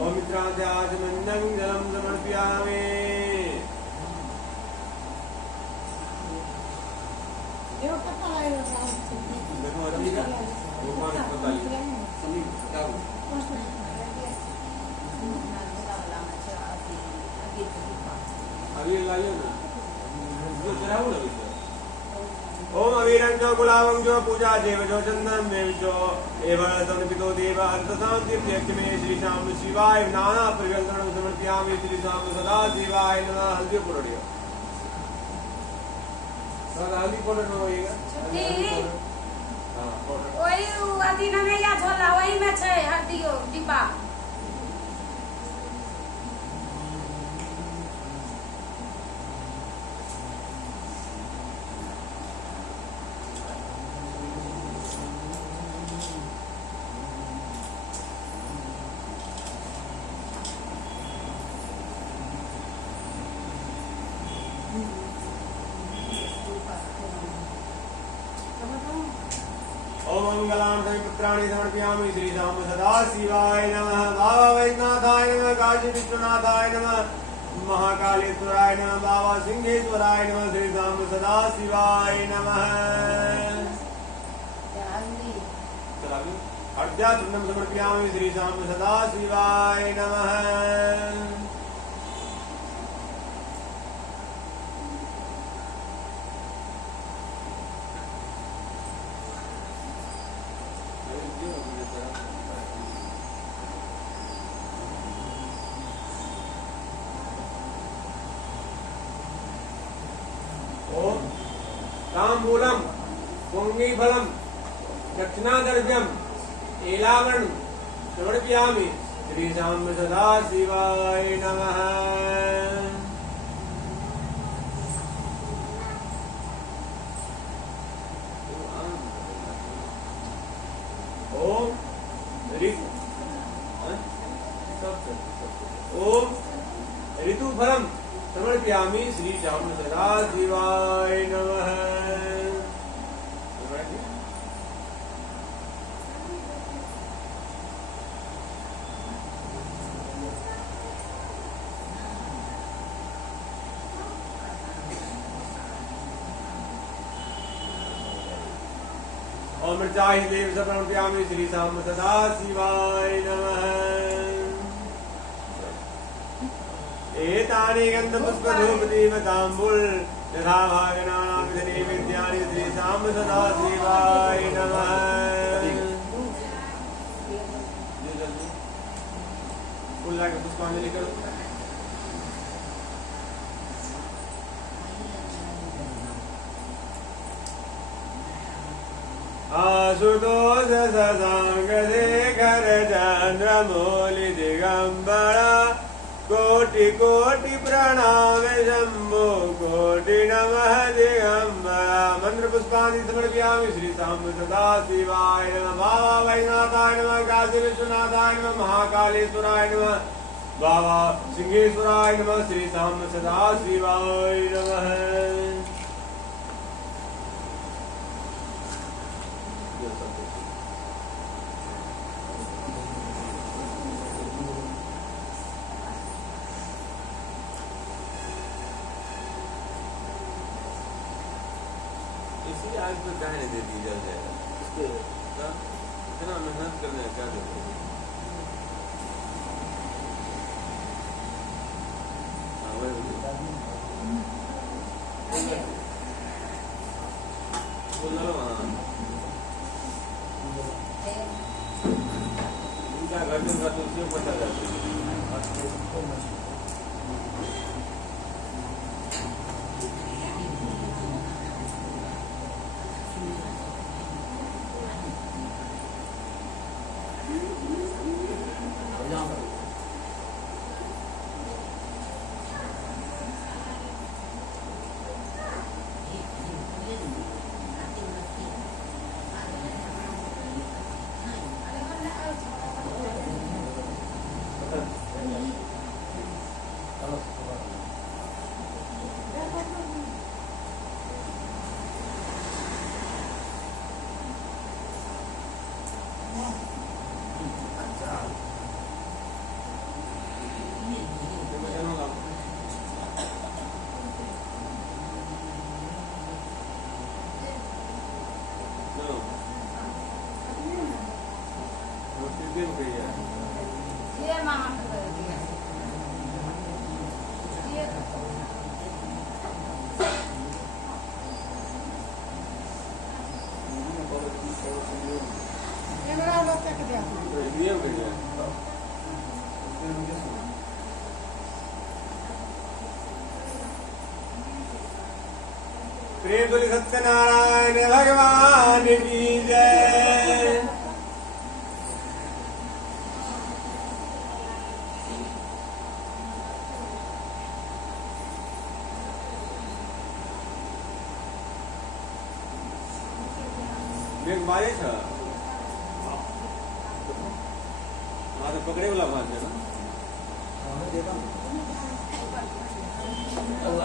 ओम मित्राद्याचमन्यं जलं समर्पयामि। देखो ठीक है भगवान बताइए अभी लाइए ना जो चराओ ना ओम अवीरं जो गुलाबं जो पूजा देव जो चंदन में जो एवं समर्पितो देव अंतसां तीर्थमे श्री शाम शिवाय नाना परिवर्तनं समर्पयामि श्री शाम सदा शिवाय नमः। हल्दी पुरोड़ियो सदा हल्दी पुरोड़ो होएगा वही अथी में या झोला वही में छै हल्दियो डिब्बा। ओम मंगलां पुत्राणि समर्पयामि श्री साम सदा शिवाय नमः। बाबा वैजनाथाय नमः। काशी विश्वनाथाय नमः। महाकालेश्वराय नमः। बाबा सिंहेश्वराय नमः। श्री साम सदा शिवाय नमः। अर्ध्यात्मनं समर्पयामि श्री साम सदा शिवाय नमः। ओम तांबूलम पुंगीफलम दक्षिणाद्रव्यम एलावरण समर्पयामि श्री साम सदा शिवाय नमः। ओम ऋतुफलम समर्पयामि श्री श्याम सदा शिवाय नमः। ओम मृचाहि देव समर्पयामि श्री साम सदा शिवाय नमः। एतानि गन्धपुष्प धूप दीप ताम्बूल यथा भागनानां नैवेद्यानि श्री साम सदा शिवाय नमः। फूल लाके पुष्पांजलि करो। आशुतोष शशांक शेखर चंद्रमौलि दिगंबरा कोटि कोटि प्रणाम शंभो कोटि नमः दिगंबरा। मंत्र पुष्पांजलि समर्पयामि श्री साम सदा शिवाय नमः। बाबा वैजनाथाय नमः। काशी विश्वनाथाय नमः। महाकालेश्वराय नमः। बाबा सिंहेश्वराय नमः। श्री साम सदा शिवाय नमः। इसी आग पे काहे दे दी जल जाएगा। इतना मेहनत करने का क्या जरूरत है। घर तो उसमें पता जाता है। ये मामा को कर दिया। ये मेरा लोग तक दिया। ये बढ़िया। प्रेम बोले सत्यनारायण भगवान की जय। एक बाजे छ मारे पकड़े वाला बात है ना।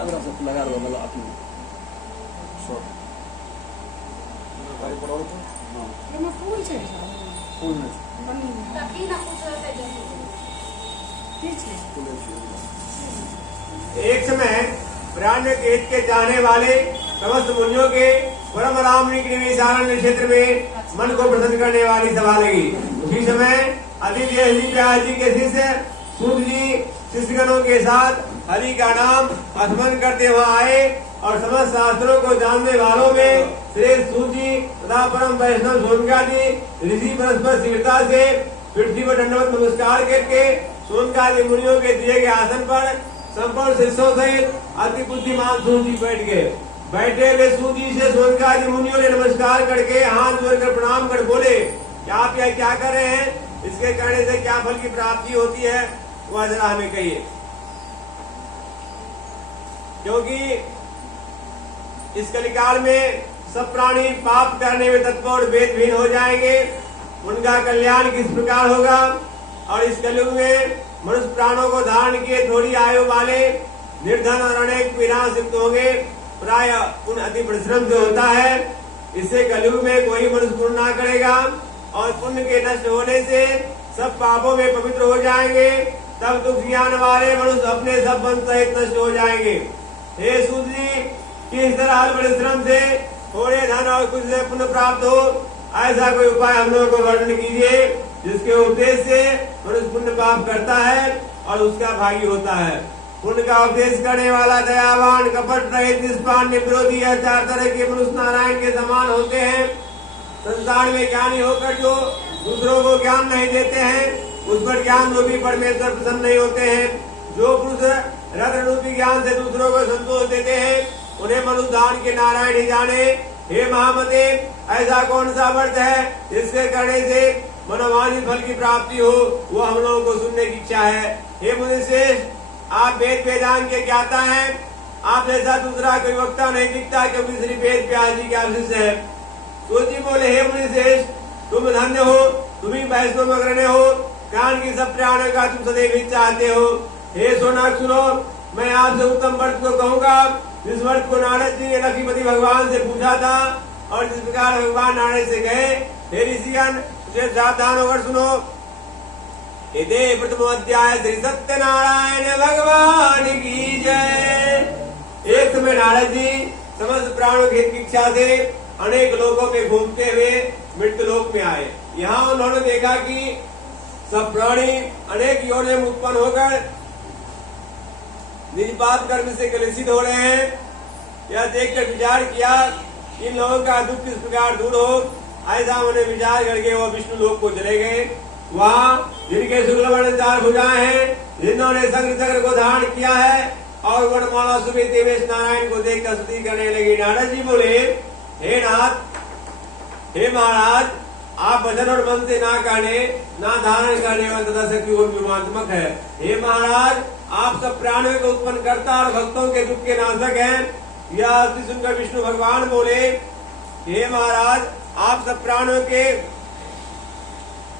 अगर सब लगा लो मतलब अपनी शॉट भाई पड़ो तो हां ये में फूल छे। फूल में बनी ताकि ना कुछ होता जैसे ठीक है। एक समय ब्राह्मण केत के चाहने वाले समस्त मुनियों के परम राम निवेशारण्य क्षेत्र में मन को प्रसन्न करने वाली सभा लगी। उसी समय अतिथि व्यास जी के शिष्य सूत जी शिष्यगणों के साथ हरि का नाम स्मरण करते वहां आए और समस्त शास्त्रों को जानने वालों में श्रेष्ठ सूत जी तथा परम वैष्णव सोनका जी ऋषि परस्पर शीघ्रता से पृथ्वी पर दंडवत नमस्कार करके सोनका जी मुनियों के दिए गए आसन पर संपूर्ण शिष्यों सहित अति बुद्धिमान सूत जी बैठ गए। बैठे हुए सूत जी से सोनका जी मुनियों ने नमस्कार करके हाथ जोड़कर प्रणाम कर बोले कि आप यह क्या कर रहे हैं, इसके करने से क्या फल की प्राप्ति होती है, वह जरा हमें कहिए। क्योंकि इस कलिकाल में सब प्राणी पाप करने में तत्पर वेदहीन हो जाएंगे, उनका कल्याण किस प्रकार होगा। और इस कलयुग में मनुष्य प्राणों को धारण किए थोड़ी आयु वाले निर्धन और अनेक पीड़ाएं सिद्ध होंगे, प्राय उन अति परिश्रम से होता है। इससे कलयुग में कोई मनुष्य पुण्य ना करेगा और पुण्य के नष्ट होने से सब पापों में पवित्र हो जाएंगे, तब दुख ज्ञान वाले मनुष्य अपने सब बंध सहित नष्ट हो जाएंगे। हे सूत जी, किस तरह परिश्रम से थोड़े धन और कुछ से पुण्य प्राप्त हो, ऐसा कोई उपाय हम लोगों को वर्णन कीजिए जिसके उपदेश से मनुष्य पुण्य पाप करता है और उसका भागी होता है। पुण्य का उपदेश करने वाला दयावान, कपट रहित, निष्पाप, विरोधी या चार तरह के मनुष्य नारायण के समान होते हैं। संसार में ज्ञानी होकर जो दूसरों को ज्ञान नहीं देते हैं, उस पर ज्ञान रूपी परमेश्वर प्रसन्न नहीं होते हैं। जो पुरुष रत्न रूपी ज्ञान से दूसरों को संतोष देते हैं, उन्हें मनुष्य के नारायण ही जाने। हे महामते, ऐसा कौन सा व्रत है जिसके करने से मनोवांछित फल की प्राप्ति हो, वो हम लोगों को सुनने की इच्छा है। हे मुनिश्रेष्ठ, आप वेद वेदांत के ज्ञाता हैं। आप जैसा दूसरा कोई वक्ता नहीं दिखता, क्योंकि श्री वेद व्यास जी के शिष्य है। सूची बोले, हे मुनिश्रेष्ठ, तुम धन्य हो, तुम ही वैष्णव अग्रण्य हो, ज्ञान की सब प्राणों का तुम सदैव ही चाहते हो। हे सोनाक, सुनो, मैं आपसे उत्तम व्रत को कहूंगा, जिस व्रत को नारद जी ने लक्ष्मीपति भगवान से पूछा था और जिस प्रकार भगवान नारद से गए। हे ऋषिगण, उसे सावधान होकर सुनो। इदे प्रथम अध्याय श्री सत्यनारायण भगवान की जय। एक समय नारद जी समस्त प्राणों की इच्छा से अनेक लोकों में घूमते हुए मृत्यु लोक में आए। यहाँ उन्होंने देखा कि सब प्राणी अनेक योनियों में उत्पन्न होकर निज पाप कर्म से कलुषित हो रहे हैं। यह देखकर विचार किया इन लोगों का दुख किस प्रकार दूर हो। ऐसा उन्हें विचार करके वो विष्णु लोक को चले गए। वहाँ जिनके शुक्लवर्ण चार भुजाएं हैं, जिन्होंने शंख चक्र को धारण किया है और वर्णमाला सुबह देवेश नारायण को देखकर स्तुति करने लगे। नारद जी बोले, हे नाथ, हे महाराज, आप वचन और मन से ना कहने ना धारण करने वाले तथा शक्ति और विमात्मक है। हे महाराज, आप सब प्राणियों को उत्पन्न करता और भक्तों के दुख के नाशक हैं। यह सुनकर विष्णु भगवान बोले, हे महाराज, आप सब प्राणियों के,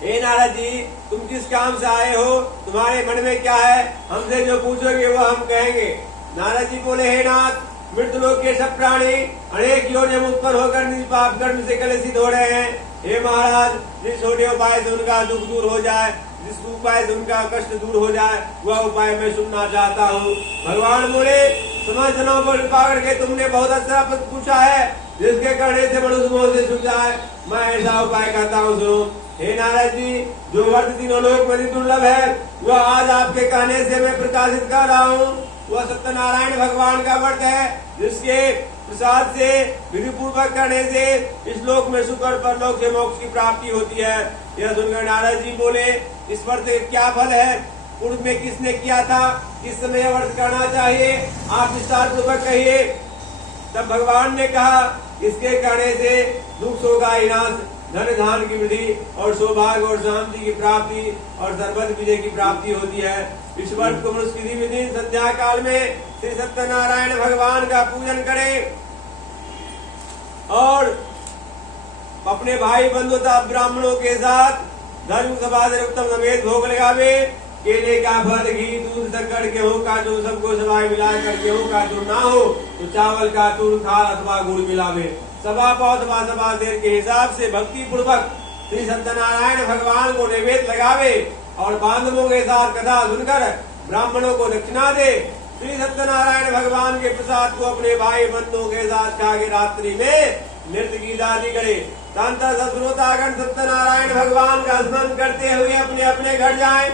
हे नारद जी, तुम किस काम से आए हो, तुम्हारे मन में क्या है, हमसे जो पूछोगे वो हम कहेंगे। नारद जी बोले, हे नाथ, मृत्यु लोक के सब प्राणी अनेक योनियों में उत्पन्न होकर निज पाप कर्म से कलुषित हो रहे हैं। हे महाराज, जिस छोटे उपाय से उनका दुख दूर हो जाए, जिस उपाय से उनका कष्ट दूर हो जाए, वह उपाय मैं सुनना चाहता हूँ। भगवान बोले, समस्त जनों को कृपा करके तुमने बहुत अच्छा प्रश्न पूछा है, जिसके करने से मनुष्य मोह से छूट जाए। मैं ऐसा उपाय करता हूँ, सुनो। हे नारद जी, जो वर्त तीनों लोक में दुर्लभ है, वह आज आपके कहने से मैं प्रकाशित कर रहा हूँ। वह सत्यनारायण भगवान का व्रत है, जिसके प्रसाद से विधि पूर्वक करने से इस लोक में सुख और परलोक से मोक्ष की प्राप्ति होती है। यह सुनकर नारद जी बोले, इस व्रत का क्या फल है, पूर्व में किसने किया था, किस समय यह व्रत करना चाहिए, आप विस्तार पूर्वक कहिए। तब भगवान ने कहा, इसके करने से दुख शोक का विनाश, धन धान की वृद्धि और सौभाग्य और शांति की प्राप्ति और सर्वत्र विजय की प्राप्ति होती है। इस व्रत को मनुष्य किसी भी दिन संध्या काल में श्री सत्यनारायण भगवान का पूजन करे और अपने भाई बंधु तथा ब्राह्मणों के साथ धर्म सभा से उत्तम समेत भोग लगावे। केले का फल, घी, दूध, शक्कर, गेहूं का चूर्ण सबको सबाई मिलाकर गेहूं का चूर्ण ना हो तो चावल का चूर्ण खा अथवा गुड़ मिलावे। सभा पाव अथवा सभा देर के हिसाब से भक्ति पूर्वक श्री सत्यनारायण भगवान को नैवेद्य लगावे और बांधवों के साथ कथा सुनकर ब्राह्मणों को दक्षिणा दे। श्री सत्यनारायण भगवान के प्रसाद को अपने भाई बंधुओं के साथ खा के रात्रि में नृत्य गीत आदि करे। श्रोतागण सत्यनारायण भगवान का स्मरण करते हुए अपने अपने घर जाएं।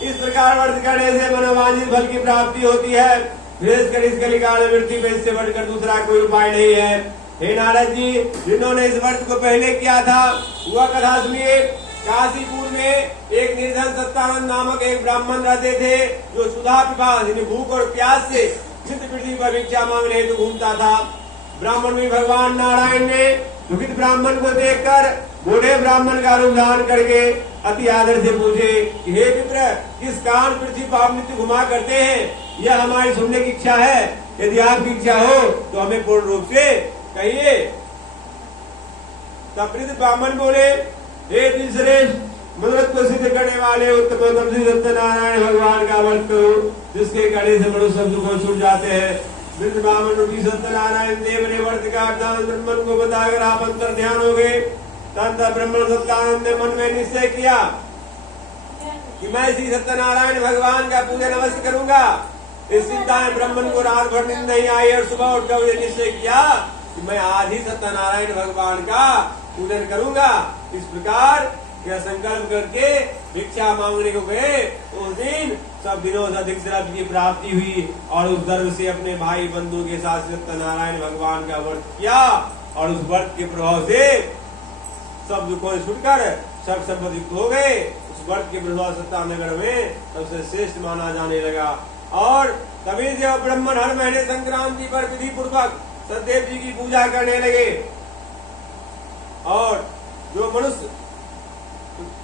इस प्रकार व्रत करने से मनोवांछित फल की प्राप्ति होती है। विशेषकर इस कलिकाल में मृत्यु में इससे बढ़कर दूसरा कोई उपाय नहीं है। हे नारद जी, जिन्होंने इस व्रत को पहले किया था वह कथा सुनिए। काशीपुर में एक निर्धन सत्तानंद नामक एक ब्राह्मण रहते थे, जो सुधा पिपास भूख और प्यास से नित्य पृथ्वी पर भिक्षा मांगने हेतु घूमता था। ब्राह्मण में भगवान नारायण ने दुखित ब्राह्मण को देखकर बूढ़े ब्राह्मण का रूप धारण करके अति आदर से पूछे, हे मित्र, किस कारण पृथ्वी पर आप नित्य घुमा करते हैं, यह हमारी सुनने की इच्छा है। यदि आपकी इच्छा हो तो हमें पूर्ण रूप से कहिए। तब ब्राह्मण बोले, हे श्रेष्ठ, मनोरथ को सिद्ध करने वाले उत्तम श्री सत्यनारायण भगवान का व्रत करो, जिसके करने से मनुष्य सब दुखों छूट जाते हैं। वृद्ध ब्राह्मण रूपी सत्यनारायण देव ने व्रत का अर्थात ब्रह्मन को बताकर आप अंतर ध्यान हो गए। तब ब्रह्मण सत्यानंद ने मन में निश्चय किया कि मैं श्री सत्यनारायण भगवान का पूजन अवश्य करूंगा। इस चिंता में ब्राह्मण को रात भर नींद नहीं आई और सुबह उठकर निश्चय किया कि मैं आज ही सत्यनारायण भगवान का पूजन करूंगा। इस प्रकार यह संकल्प करके भिक्षा मांगने को गए। उस दिन सब दिनों से अधिक द्रव्य की प्राप्ति हुई और उस द्रव्य से अपने भाई बंधु के साथ सत्यनारायण भगवान का व्रत किया और उस व्रत के प्रभाव से सब दुखों से छुटकर सब संपत्ति हो गए। उस व्रत के प्रभाव सत्तानगर में सबसे श्रेष्ठ माना जाने लगा। और तभी से ब्राह्मण हर महीने संक्रांति पर विधि पूर्वक सतदेव जी की पूजा करने लगे। और जो मनुष्य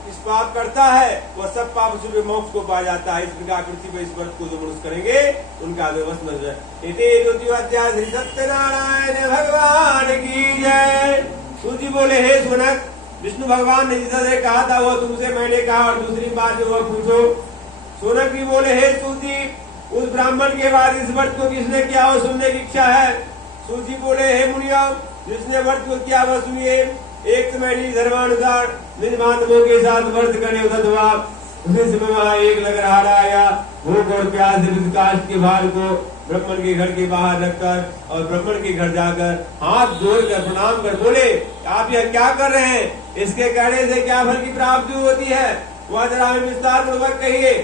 इस पाप करता है वह सब पाप से मोक्ष को पा जाता है। इस प्रकार पृथ्वी पर इस व्रत को जो मनुष्य करेंगे उनका व्यवस्था न जाए। श्री सत्यनारायण भगवान की जय। सूजी बोले हे सुनक, विष्णु भगवान ने जिसे कहा था वो तुमसे मैंने कहा और दूसरी बात जो वो पूछो। सोनक भी बोले हे सूजी, उस ब्राह्मण के बाद इस व्रत को किसने किया वो सुनने की इच्छा है। सूजी बोले हे मुनिया, जिसने व्रत को किया वह सुनिए। एक समय धर्मानुसार निज बांधवों के साथ व्रत करने उतरवा। उसी समय वहाँ एक लकड़हारा आया। भूख और प्यास से काष्ठ के भार को ब्राह्मण के घर के बाहर रखकर और ब्राह्मण के घर जाकर हाथ जोड़कर प्रणाम कर बोले, आप यह क्या कर रहे हैं? इसके करने से क्या फल की प्राप्ति होती है वह जरा हमें विस्तार पूर्वक कहिए।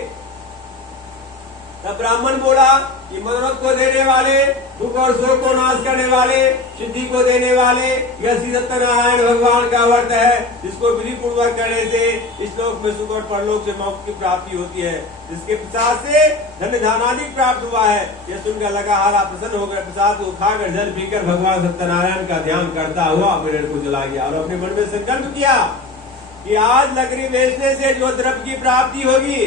तब ब्राह्मण बोला कि मनोरथ को देने वाले, दुख और शोक को नाश करने वाले, सिद्धि को देने वाले यह श्री सत्यनारायण भगवान का व्रत है, जिसको विधि पूर्वक करने से इस लोक में सुख और परलोक से मोक्ष की प्राप्ति होती है, जिसके प्रसाद से धन धानादि प्राप्त हुआ है। यह सुनकर लकड़हारा प्रसन्न होकर प्रसाद को खाकर जल पीकर भगवान सत्यनारायण का ध्यान करता हुआ पेड़ को जला गया और अपने मन में संकल्प किया कि आज लकड़ी बेचने से जो द्रव्य की प्राप्ति होगी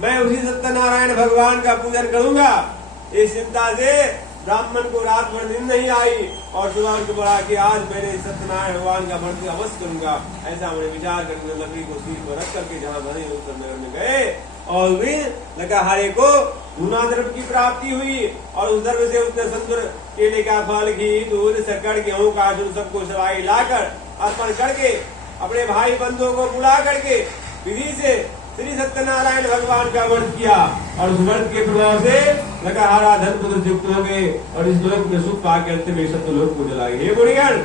मैं उसी सत्यनारायण भगवान का पूजन करूंगा। इस चिंता से ब्राह्मण को रात भर नींद नहीं आई और सुबह को बोला कि आज मैंने सत्यनारायण भगवान का व्रत अवश्य करूंगा। ऐसा उन्हें विचार करके लकड़ी को सिर पर रख करके जहाँ धनी उत्तर नगर में गए और वे लकड़हारे को गुना द्रव्य की प्राप्ति हुई और उस द्रव्य से उसने संतुर केले का फल, घी, दूध, शक्कर, गेहूं का सबको सवाई लाकर अर्पण करके अपने भाई बंधुओं को बुला करके विधि से श्री सत्यनारायण भगवान का व्रत किया और उस व्रत के प्रभाव से लकड़हारा धन पुत्र युक्त हो गए और इस लोक में सुख पाकर अंत में सत्यलोक को चला गए। हे मुनिगण,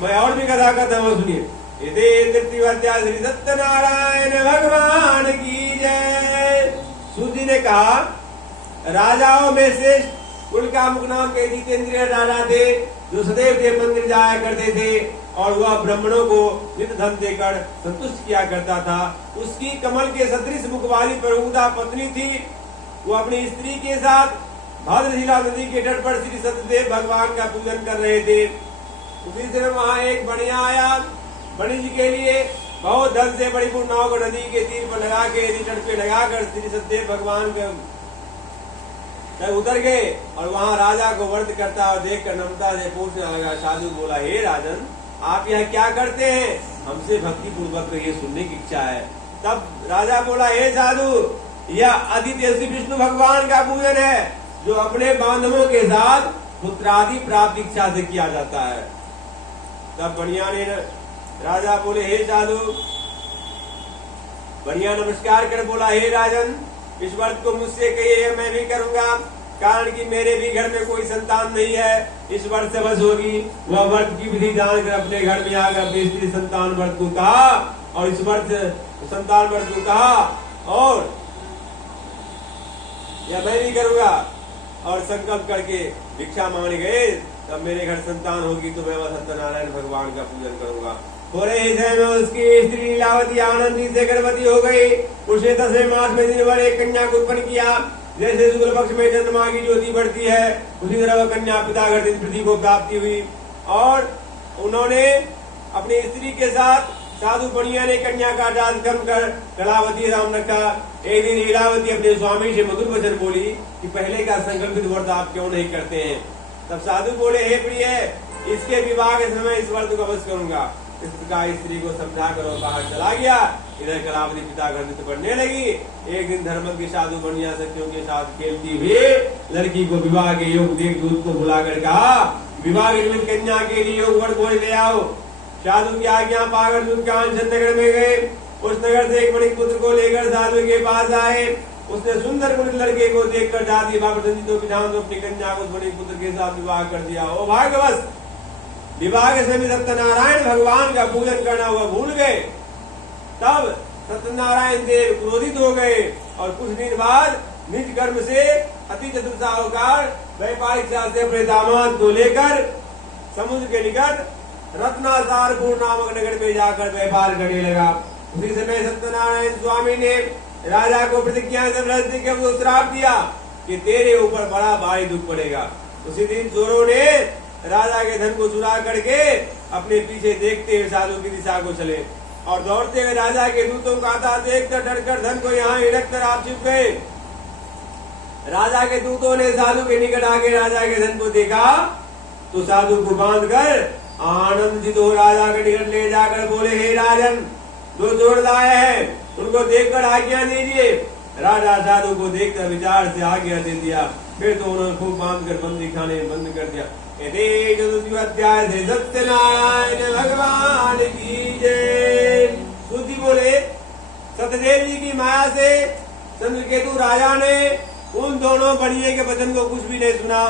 मैं और भी कथा करता हूँ, सुनिए। श्री सत्यनारायण भगवान की जय। सूजी ने कहा, राजाओं में श्रेष्ठ उल्कामुख नाम के जितेंद्रिय राजा थे जो सदैव देव मंदिर जाया करते थे और वह ब्राह्मणों को नित धन देकर संतुष्ट किया करता था। उसकी कमल के सदृश मुख वाली प्रभुता पत्नी थी। वो अपनी स्त्री के साथ भाद्रशिला नदी के तट पर श्री सत्यदेव भगवान का पूजन कर रहे थे। उसी समय वहाँ एक बढ़िया आया। बणि जी के लिए बहुत धन से बड़ी नाव को नदी के तीर पर लगा के तट पे लगाकर श्री सत्यदेव भगवान का उतर गए और वहाँ राजा को व्रत करता और देखकर नम्रता से पूछने लगा। साधु बोला, हे राजन, आप यह क्या करते हैं? हमसे भक्ति पूर्वक ये सुनने की इच्छा है। तब राजा बोला, हे साधु, यह आदित्य श्री विष्णु भगवान का पूजन है जो अपने बांधवों के साथ पुत्रादि प्राप्ति इच्छा से किया जाता है। तब बढ़िया ने राजा बोले, हे साधु, बढ़िया नमस्कार कर बोला, हे राजन, इस व्रत को मुझसे कहिए, मैं भी करूंगा, कारण कि मेरे भी घर में कोई संतान नहीं है। इस व्रत से बस होगी। वह व्रत की विधि जानकर अपने घर में आकर अपनी स्त्री संतान व्रत को कहा और इस व्रत संतान व्रत को कहा और यह मैं भी करूंगा और संकल्प करके भिक्षा मांगने गए। तब मेरे घर संतान होगी तो मैं वह सत्यनारायण भगवान का पूजन करूंगा। थोड़े ही समय में उसकी स्त्री लीलावती आनंदी से गर्भवती हो गई। उसने 10वें मास में दिन भर एक कन्या को उत्पन्न किया। जैसे शुक्ल पक्ष में चंद्रमा की ज्योति बढ़ती है उसी तरह वह कन्या पिता घर दिन पृथ्वी को प्राप्ति हुई और उन्होंने अपनी स्त्री के साथ साधु बढ़िया ने कन्या का नामकरण कर कलावती नाम रखा। एक दिन लीलावती अपने स्वामी से मधुर वचन बोली कि पहले का संकल्पित व्रत आप क्यों नहीं करते हैं? तब साधु बोले, हे प्रिय, इसके विवाह के समय इस व्रत को अवश्य करूंगा। इस प्रकार स्त्री को समझा कर बाहर चला गया। इधर कलावती पिता घर नृत्य करने लगी। एक दिन धर्मज्ञ साधु बढ़िया सखियों के साथ खेलती हुई लड़की को विवाह के योग देख दूत को बुलाकर कहा, विवाह के निमित्त कन्या के लिए योग वर कोई ले आओ। साधु की आज्ञा पाकर दूत कांचन नगर में गए। उस नगर से एक बड़ी पुत्र को लेकर साधु के पास आए। उसने सुंदर कुलित लड़के को देखकर दादी बाबा विधान तो अपनी कन्या को बड़ी पुत्र के साथ विवाह कर दिया। ओ भाग्यवश विवाह के समय सत्यनारायण भगवान का पूजन करना वह भूल गए। तब सत्यनारायण देव क्रोधित हो गए और कुछ दिन बाद निज कर्म से अति चतुर साहूकार व्यापारिक से अपने दामाद को लेकर समुद्र के निकट रत्नासारपुर नामक नगर में जाकर व्यापार करने लगा। उसी समय सत्यनारायण स्वामी ने राजा को प्रतिज्ञा से वो श्राप दिया कि तेरे ऊपर बड़ा भारी दुख पड़ेगा। उसी दिन चोरों ने राजा के धन को चुरा करके अपने पीछे देखते हुए साधु की दिशा को चले और दौड़ते हुए राजा के दूतों का आता देखकर डरकर धन को यहाँ हिड़क कर आप छिप गए। राजा के दूतों ने साधु के निकट आके राजा के धन को देखा तो साधु को बांधकर आनंदित हो राजा के निकट ले जाकर बोले, हे राजन, जो चोर लाए हैं उनको देखकर आज्ञा दीजिए। राजा साधु को देखकर विचार से आज्ञा दे दिया। फिर तो उन्होंने खूब बांध कर बंदी खाने बंद कर दिया। अध्याय से सत्यनारायण भगवान की जय। सूत जी बोले, सत्यदेव जी की माया से चंद्रकेतु राजा ने उन दोनों बढ़िए के वचन को कुछ भी नहीं सुना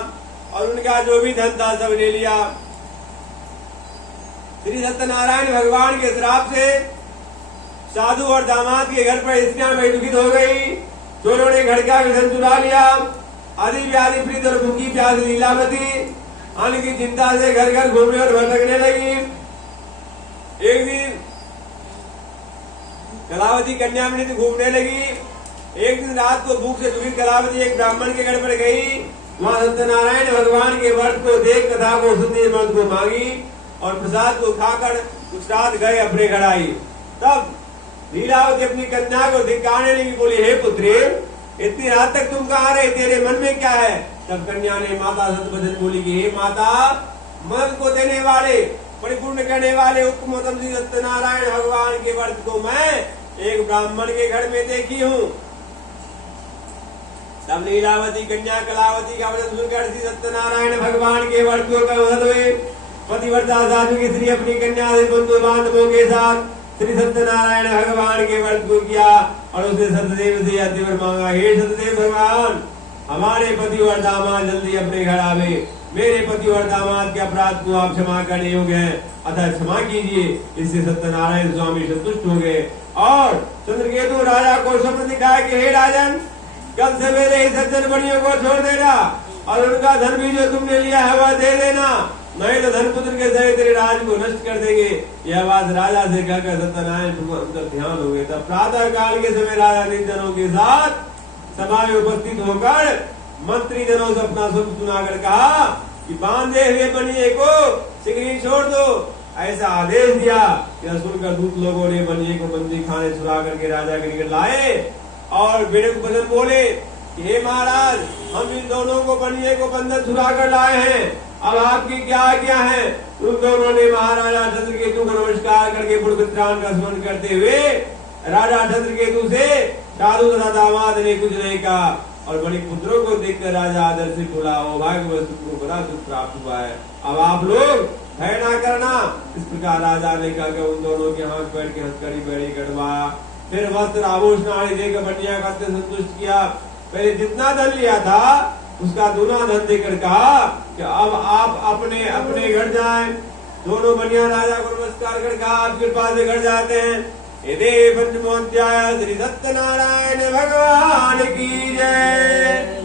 और उनका जो भी धन था सब ले लिया। श्री सत्यनारायण भगवान के श्राप से साधु और दामाद के घर पर स्त्रियां बड़ी दुखित हो गई। चोरों ने घर का धन चुरा लिया। आदि व्याधि प्रीत और भूखी प्यासी लीलावती अन्न की चिंता से घर घर घूमने और भटकने लगी। एक दिन कलावती कन्यामणि घूमने लगी। एक दिन रात को भूख से दुखित कलावती एक ब्राह्मण के घर पर गई। वहां सत्यनारायण भगवान के व्रत को देख कथा को सुनने मत को मांगी और प्रसाद को खाकर कुछ रात गए अपने घर आई। तब लीलावती अपनी कन्या को धिक्कारने लगी, बोली, हे पुत्री, इतनी रात तक तुम कहाँ रहे, तेरे मन में क्या है? तब कन्या ने माता सत्यवचन बोली कि हे माता, मन को देने वाले परिपूर्ण करने वाले उत्तम श्री सत्यनारायण भगवान के व्रत को मैं एक ब्राह्मण के घर में देखी हूँ। तब लीलावती कन्या कलावती का वचन सुनकर श्री सत्यनारायण भगवान के व्रत को हुए। पतिव्रता साधु की स्त्री अपनी कन्या से बंधु बांधवों के साथ श्री सत्यनारायण भगवान के व्रत को किया और उसने सत्यदेव से अतिवर मांगा, हे सत्यदेव भगवान, हमारे पति और दामाद जल्दी अपने घर आवे। मेरे पति और दामाद के अपराध को आप क्षमा करने योग्य हैं, अतः क्षमा कीजिए। इससे सत्यनारायण स्वामी संतुष्ट हो गए और चंद्रकेतु राजा को स्वप्न दिखाया कि हे राजन, कल सवेरे इस सज्जन बड़ियों को छोड़ देना और उनका धन भी जो तुमने लिया है वह दे देना, नहीं तो धनपुत्र के सहित तेरे राज को नष्ट कर देंगे। यह बात राजा से कहकर सत्यनारायण ध्यान हो गए। तब प्रातः काल के समय राजा निज जनों के साथ सभा में उपस्थित होकर मंत्री जनों से अपना सुख सुनाकर कहा कि बांधे हुए बनिए को शीघ्र ही छोड़ दो, ऐसा आदेश दिया। यह सुनकर दूत लोगों ने बनिए को बंदी खाने छुड़ा करके राजा के निकट लाए और बेटे को बदन बोले, हे महाराज, हम इन दोनों को बनिए को बंधन छुड़ा कर लाए हैं, अब आपकी क्या आज्ञा है? उन दोनों ने महाराजा चंद्रकेतु को नमस्कार करके पुत्रत्राण का स्मरण करते हुए राजा चंद्रकेतु से साधु तथा दामाद ने कुछ नहीं कहा और बड़ी पुत्रों को देखकर राजा आदर से बोला, ओ भाग्यवश तुमको बड़ा दुख प्राप्त हुआ है, अब आप लोग भय ना करना। इस प्रकार राजा ने कहकर उन दोनों के हाथ पैर की हथकड़ी बेड़ी कटवाया। फिर वस्त्र आभूषण आदि देकर बनिया का संतुष्ट किया। पहले जितना धन लिया था उसका दूना धन देकर कहा कि अब आप अपने अपने घर जाएं। दोनों बनिया राजा को नमस्कार कर कहा, आप कृपा से घर जाते हैं। यदि पंचमोध्याय श्री सत्यनारायण भगवान की जय।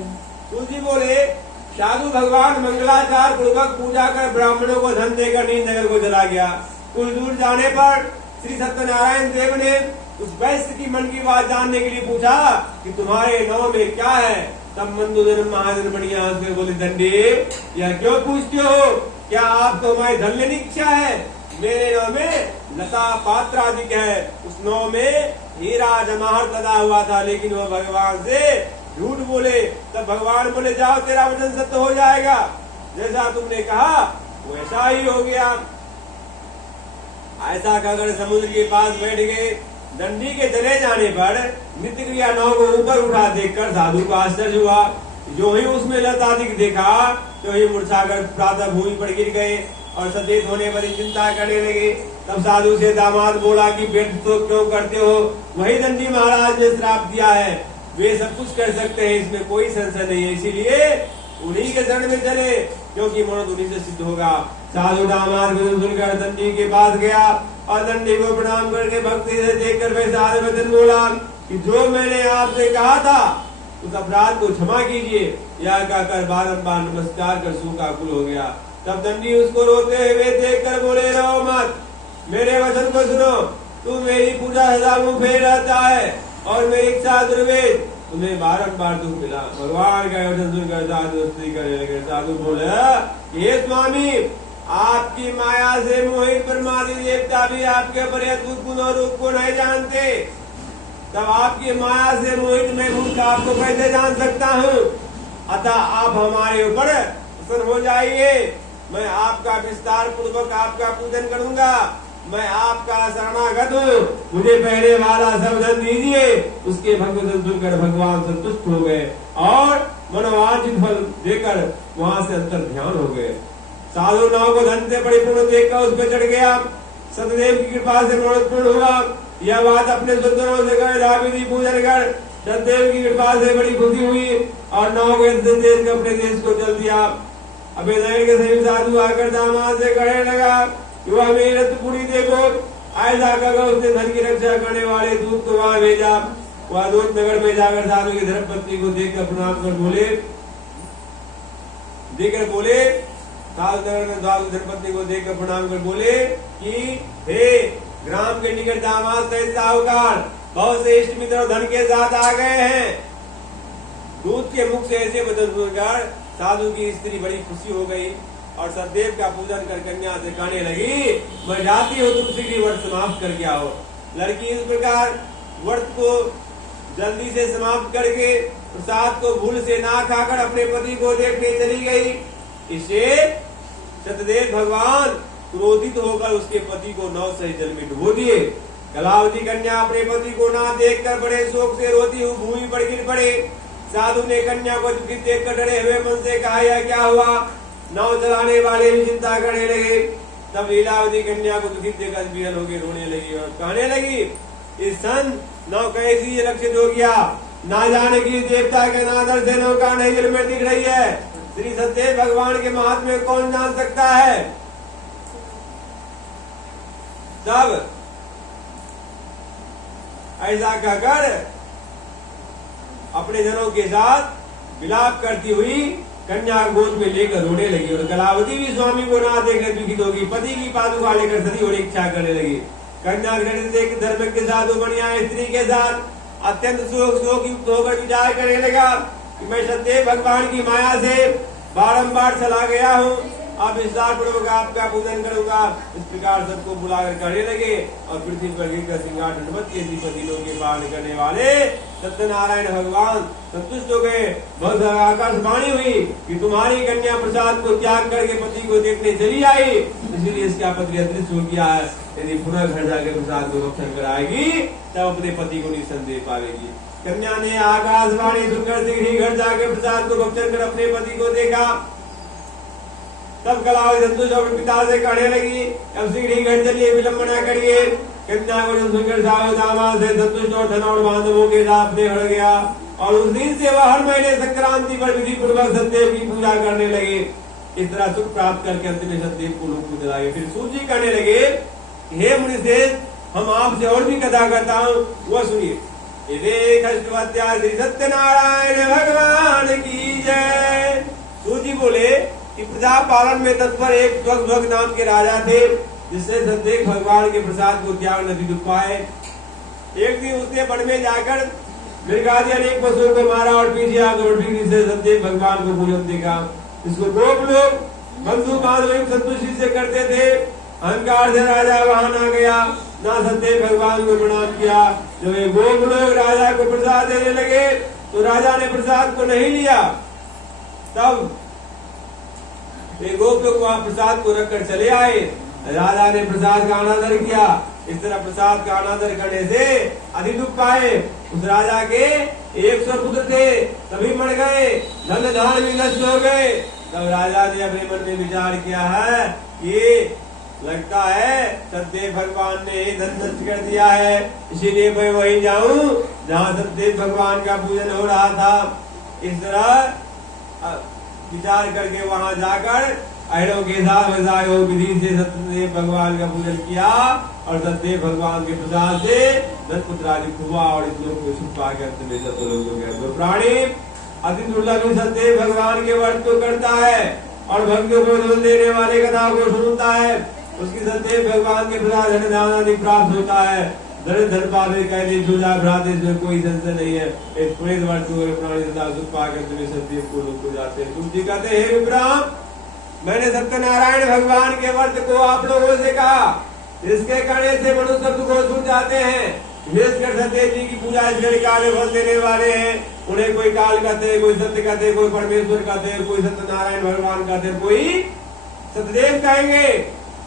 तुलसी बोले, साधु भगवान मंगलाचार पूर्वक पूजा कर ब्राह्मणों को धन देकर नींद नगर को चला गया। कुछ दूर जाने पर श्री सत्यनारायण देव ने उस वैश्य की मन की बात जानने के लिए पूछा कि तुम्हारे नाव में क्या है? तब मंदोदर महाजन बढ़िया से बोले, दंडे, यह क्यों पूछते हो? क्या आपको हमारी धन लेने की इच्छा है? मेरे नाव में लता पात्र अधिक है। उस नाव में हीरा जमाहर लदा हुआ था, लेकिन वह भगवान से झूठ बोले। तब भगवान बोले, जाओ, तेरा वचन सत्य हो जाएगा, जैसा तुमने कहा वैसा ही हो गया। ऐसा कहकर समुद्र के पास बैठ गए। दंडी के चले जाने पर नित्य क्रिया नाव को ऊपर उठा देखकर साधु को आश्चर्य हुआ। जो ही उसमें लताधिक देखा तो ही मूर्छाकर प्रातः भूमि पर गिर गए और सचेत होने पर चिंता करने लगे। तब साधु से दामाद बोला कि व्यर्थ तो क्यों करते हो? वही दंडी महाराज ने श्राप दिया है, वे सब कुछ कर सकते हैं, इसमें कोई संशय नहीं है, इसीलिए उन्हीं के शरण में चले। क्योंकि मनोधुनी से सिद्ध होगा। साधु दामाद वचन सुनकर दंडी के पास गया और दंडी को प्रणाम करके भक्ति से देखकर वह साधु वचन बोला कि जो मैंने आपसे कहा था उस अपराध को क्षमा कीजिए। यह कहकर बारंबार नमस्कार कर शोकाकुल हो गया। तब दंडी उसको रोते हुए देखकर बोले, रहो मत, मेरे वचन को सुनो। तू मेरी पूजा सदा मुंह फेर रहता है और मेरी इच्छा दुर्वेद तुम्हें बारंबार दुख मिला। भगवान का वचन सुनकर साधु स्तुति करने लगे। साधु बोले, हे स्वामी, आपकी माया से मोहित ब्रह्मादि देवता भी आपके बड़े अद्भुत गुण और रूप को नहीं जानते। तब आपकी माया से मोहित मैं मूर्ख आपको कैसे जान सकता हूँ? अतः आप हमारे ऊपर प्रसन्न हो जाइए। मैं आपका विस्तार पूर्वक आपका पूजन करूंगा। मैं आपका शरणागत हूँ। मुझे पहले वाला सब धन दीजिए। उसके भगवत सुनकर भगवान संतुष्ट हो गए और मनोवांछित फल देकर वहां से अंतर ध्यान हो गए। साधु नाव को धन से परिपूर्ण देखकर उस पर चढ़ गया। सतदेव की कृपा से मनोत्पूर्ण हुआ। यह बात अपने सुंदरों से कहे विधि पूजन कर सतदेव की कृपा से बड़ी खुशी हुई और नाव के देश अपने देश को चल दिया। अबे नयन के सभी साधु आकर दामाद से कहने लगा, वह मेरी रत्नपुरी देखो। ऐसा कहकर उसने धन की रक्षा करने वाले दूत को वहां भेजा। वह दूत नगर में जाकर साधु की धर्मपत्नी को देखकर प्रणाम कर बोले साधु नगर में साधु धर्मपत्नी को देखकर प्रणाम कर बोले कि हे ग्राम के निकट दामाद सहित साहूकार बहुत से इष्ट मित्र धन के साथ आ गए हैं। दूत के मुख से ऐसे वचन सुनकर साधु की स्त्री बड़ी खुशी हो गई और सतदेव का पूजन कर कन्या से कहने लगी, मैं जाती हूँ, तुम शीघ्र व्रत समाप्त करके आओ। लड़की इस प्रकार व्रत को जल्दी से समाप्त करके प्रसाद को भूल से ना खाकर अपने पति को देखने चली गई। इसे सतदेव भगवान क्रोधित होकर उसके पति को नौ सही जल में डुबो दिए। कलावती कन्या अपने पति को ना देखकर बड़े शोक से रोती हुई भूमि पर गिर पड़े। साधु ने कन्या को दुखित देखकर डरे हुए मन से कहा, यह क्या हुआ? नाव चलाने वाले भी चिंता करने लगे। तब लीलावती कन्या को दुखित देखकर विहल होकर रोने लगी और कहने लगी, इस सन नाव कैसी लक्षित हो गया? ना जाने की देवता के नादर से नौका नहीं जल में दिख रही है। श्री सत्य भगवान के महात्म्य कौन जान सकता है? तब ऐसा कहकर अपने जनों के साथ विलाप करती हुई कन्या गोद में लेकर रोने लगी और कलावती भी स्वामी को ना देखकर दुखित होगी। पति की पादुका लेकर सती होने की इच्छा करने लगी। कन्या देख धर्म के साथ बढ़िया स्त्री के साथ अत्यंत शोक युक्त होकर विचार करने लगा कि मैं सत्य भगवान की माया से बारंबार चला गया हूँ। अब विस्तार पूर्वक आपका पूजन करूंगा। इस प्रकार सबको बुलाकर कहने लगे और पृथ्वी पर गिरकर सिंगार दंडवत के श्रीपति लोग के पालन करने वाले सत्यनारायण भगवान संतुष्ट हो गए। बहुत आकाशवाणी हुई कि तुम्हारी कन्या प्रसाद को त्याग करके पति को देखने चली आई, इसलिए इसका पति अदृश्य हो गया है। यदि पुनः घर जाकर प्रसाद को भक्षण कराएगी तब अपने पति को निसंदेह पाएगी। कन्या ने आकाशवाणी सुनकर शीघ्र घर जाकर प्रसाद को भक्षण कर अपने पति को देखा। तब कलावती संतुष्ट होकर पिता से कहने लगी, अब शीघ्र ही घर चलिए, विलंब न करिए। कन्या को सुनकर साहु दामाद से संतुष्ट और धन और बांधवों के साथ हट गया और उस दिन से वह हर महीने संक्रांति पर विधि पूर्वक सत्यदेव की पूजा करने लगे। इस तरह सुख प्राप्त करके अंत में सत्यदेव को लोग को दिलाए। फिर सूर्य कहने लगे, हे मुनिश्रेष्ठ, हम आपसे और भी कथा करता हूँ, वह सुनिए। श्री सत्यनारायण भगवान की जय। सूर्य बोले कि प्रजा पालन में तत्पर एक ध्वग नाम के राजा थे, जिसने सत्यदेव भगवान के प्रसाद को त्याग नहीं कर पाए। एक दिन उसने वन में जाकर मृगादि अनेक पशुओं को मारा और पीछे आकर से सत्यदेव भगवान को पूजन देखा। इसको गोप लोग बंधु बांधव संतुष्टि से करते थे। अहंकार से राजा वहां ना गया, ना सत्यदेव भगवान को प्रणाम किया। जब ये गोप लोग राजा को प्रसाद देने लगे तो राजा ने प्रसाद को नहीं लिया। तब गोप लोग वहां प्रसाद को रखकर चले आए। राजा ने प्रसाद का अनादर किया। इस तरह प्रसाद का अनादर करने से अधिक दुख पाए। उस राजा के 100 पुत्र थे, सभी मर गए, धन धान भी नष्ट हो गए। तब राजा ने अपने मन में विचार किया है कि लगता है सत्यदेव भगवान ने धन नष्ट कर दिया है, इसीलिए मैं वहीं जाऊं जहाँ सत्यदेव भगवान का पूजन हो रहा था। इस तरह विचार करके वहां जाकर अहिरों के साथ विधि से सत्यदेव भगवान का पूजन किया और सत्यदेव भगवान के प्रसाद से दत्तपुत्र आदि हुआ और इस लोग को सुख पाकर प्राणी अति दुर्लभ सत्यदेव भगवान के वर्त को करता है और भक्तों को धन देने वाले कथा को सुनता है, उसकी सत्यदेव भगवान के प्रसाद धन आदि प्राप्त होता है। धन धन पावे कहते झूला भ्राते इसमें कोई संशय नहीं है। इस पूरे वर्ष प्राणी सदा सुख पाकर तुम्हें सत्यदेव को लोग को जाते हैं। तुलसी कहते हे विप्राम, मैंने सत्यनारायण भगवान के वर्त को आप लोगों से कहा, इसके करने से मनुष्य दुख को छूट जाते हैं। विशेषकर सत्यदेव जी की पूजा इसलिए काल में फल देने वाले हैं। उन्हें कोई काल कहते हैं, कोई सत्य कहते हैं, कोई परमेश्वर कहते हैं, कोई सत्यनारायण भगवान कहते हैं, कोई सत्यदेव कहेंगे।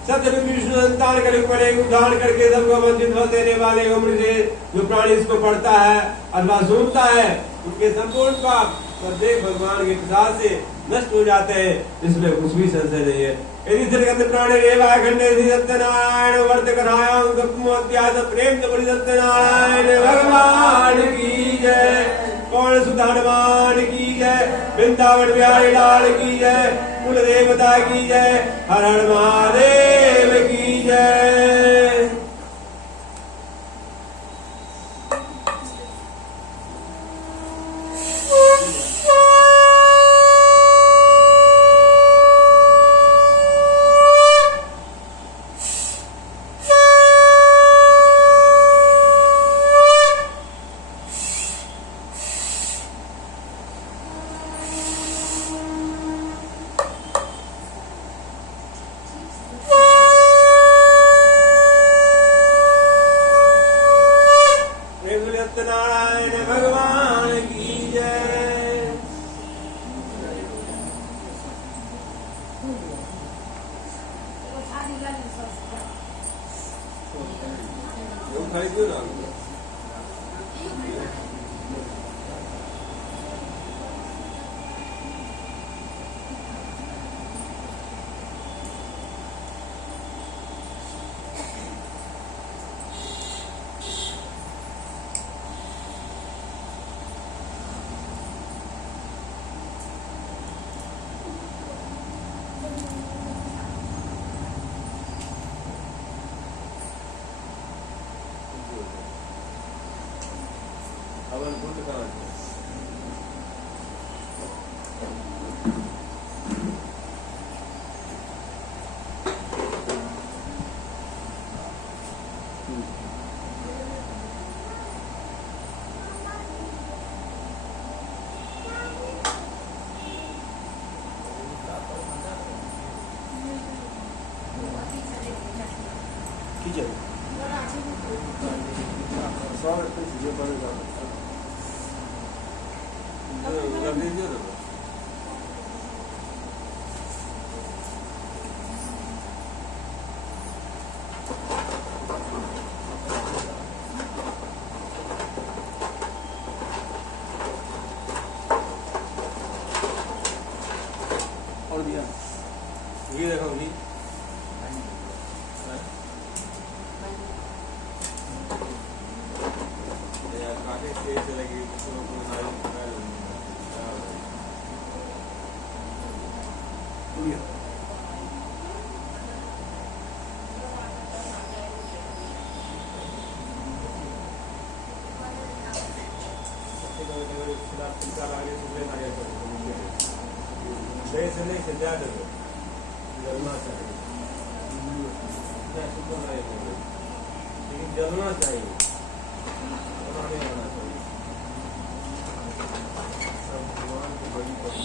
सत्य विष्णु संतान कर उदाहरण करके सबको वंचित फल देने वाले उम्र से जो प्राणी इसको पढ़ता है अथवा सुनता है, उनके संपूर्ण पाप सत्यदेव भगवान के प्रसाद से नष्ट हो जाते हैं। इसमें कुछ भी संशय नहीं है। यदि श्रीगंध प्राणी रेवा खंडे सत्यनारायण वर्त करायाम गप्त्यास प्रेम से बड़ी सत्यनारायण भगवान की जय। कौन सुध हनुमान की जय। वृंदावन बिहारी लाल की जय। कुल देवता की जय। हर हर महादेव की जय। ये देखो जी काटे तेज चलेगी जलना चाहिए, लेकिन जलना चाहिए, नहीं होना चाहिए। सब भगवान की बड़ी बड़ी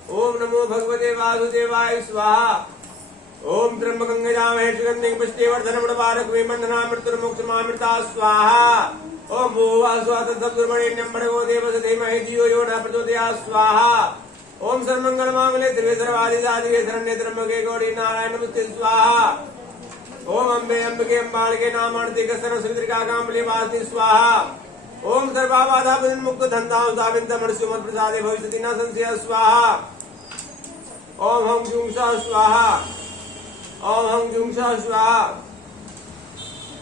ओम नमो भगवते वासुदेवाय स्वाहा। ओम त्र्यंबकं यजामहे सुगन्धिं पुष्टिवर्धनम् उर्वारुकमिव बन्धनान् मृत्युर्मोक्षमामृता स्वाहा। ओम भूर्भुवः स्वः तत्सवितुर्वरेण्यं भर्गो देवस्य धीमहि धियो यो न प्रचोदयात् स्वाहा। ओम सर्वमंगलमांगल्ये शिवे सर्वारिसाधिके शरण्ये त्र्यंबके गौरी नारायणी नमोस्तुते स्वाहा। ओम अम्बे अम्बिके अम्बालिके नामान्तिके सर्वश्रीत्रिकाकाम्बले वासुदेवाय स्वाहा। ओम सर्वबाधा मुक्त धन्तां साविन्तमर्षुमत् प्रसादे भविष्यति न संशयः स्वाहा। ओम हं जुं सः स्वाहा। ओम हं जुं सः स्वाहा।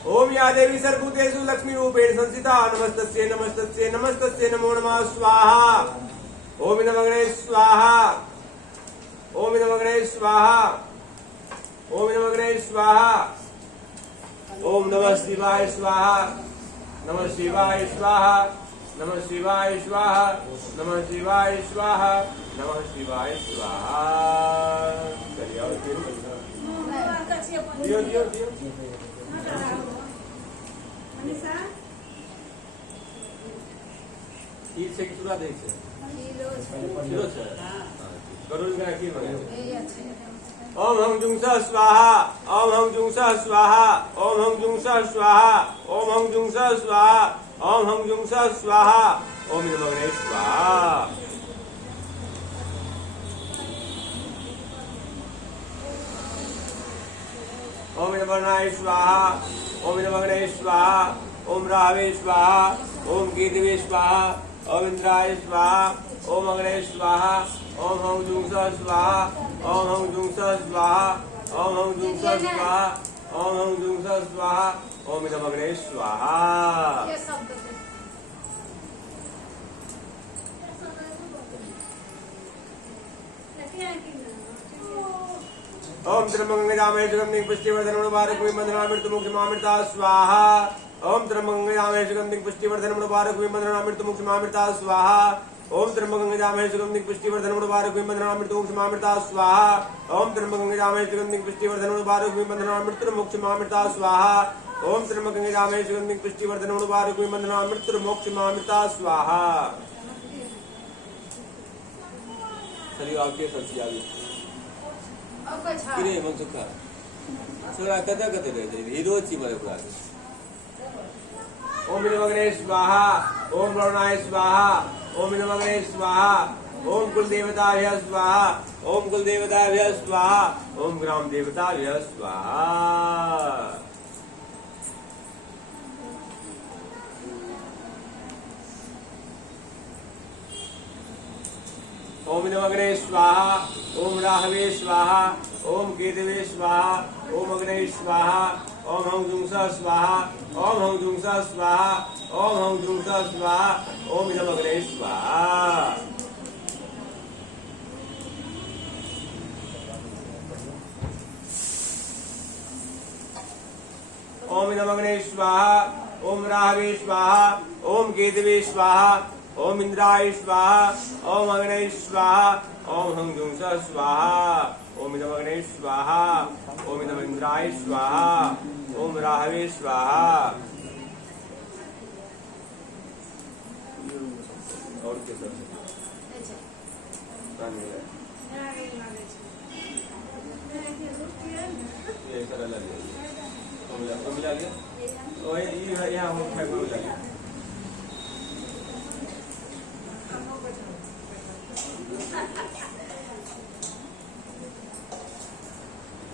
ओम या देवी सर्वभूतेषु लक्ष्मी रूपेण संस्थिता नमस्तस्यै नमस्तस्यै नमस्तस्यै नमो नमः स्वाहा। ओम नमः स्वाहा। ओम नमः स्वाहा। ओम नमः स्वाहा। ओम नमः शिवाय स्वाहा। नमः शिवाय स्वाहा। नमः शिवाय स्वाहा। नमः शिवाय स्वाहा। नमः शिवाय स्वाहा। दियो दियो दियो ઈ છે કે સુરા દે છે કિલો છે ગરુડ का की बने ओम हं जुं सः स्वाहा। ओम हं जुं सः स्वाहा। ओम हं जुं सः स्वाहा। ओम हं जुं सः स्वाहा। ओम हं जुं सः स्वाहा। ओम नमः स्वाहा। ओम नमः स्वाहा। ओम नमः स्वाहा। ओम राहवे स्वाहा। ओम केतवे स्वाहा। ओम इंद्राय स्वाहा। ओम अग्ने स्वाहा। ओम हं जुं सः स्वाहा। ओम हं जुं सः स्वाहा। ओम हं जुं सः स्वाहा। ओम हं जुं सः स्वाहा। ओम नमः स्वाहा। ओम त्र्यंबकं यजामहे सुगन्धिं पुष्टिवर्धनम् उर्वारुकमिव बन्धनान् मृत्युर्मोक्षमामृता स्वाहा। ओम त्र्यंबकं यजामहे सुगन्धिं पुष्टिवर्धनम् उर्वारुकमिव बन्धनान् मृत्युर्मोक्षमामृता स्वाहा। ओम त्र्यंबकं यजामहे सुगन्धिं पुष्टिवर्धनम् उर्वारुकमिव बन्धनान् मृत्युर्मोक्षमामृता स्वाहा। ओम त्र्यंबकं यजामहे सुगन्धिं पुष्टिवर्धनम् उर्वारुकमिव बन्धनान् मृत्युर्मोक्षमामृता स्वाहा। ओम त्र्यंबकं यजामहे सुगन्धिं पुष्टिवर्धनम् उर्वारुकमिव बन्धनान् मृत्युर्मोक्षमामृता स्वाहा। चलिए आपके सबसे आगे किरे मग सुखा सगळा कथा कथे रहते हिरोची मध्ये पुरा ओम नमः स्वाहा। ओम वरुणाय स्वाहा। ओम नमः स्वाहा। ओम कुलदेवताभ्यः स्वाहा। ओम कुलदेवताभ्यः स्वाहा। ओम ग्राम देवताभ्यः स्वाहा। ओम नमः स्वाहा। ओम राहवे स्वाहा। ओम केतवे स्वाहा। ओम अग्ने स्वाहा। ओम हं जुं सः स्वाहा। ओम हं जुं सः स्वाहा। ओम हं जुं सः स्वाहा। ओम नमः स्वाहा। ओम नमः स्वाहा। ओम राहवे स्वाहा। ओम केतवे स्वाहा। ओम इंद्राय स्वाहा। ओम अग्ने स्वाहा। ओम हं जुं सः स्वाहा। ओम नमः स्वाहा। ओम नमः इंद्राय स्वाहा। ओम राहवे स्वाहा। और क्या सर ये कर अलग है तो मिला गया और ये यहाँ हम खाए मिला गया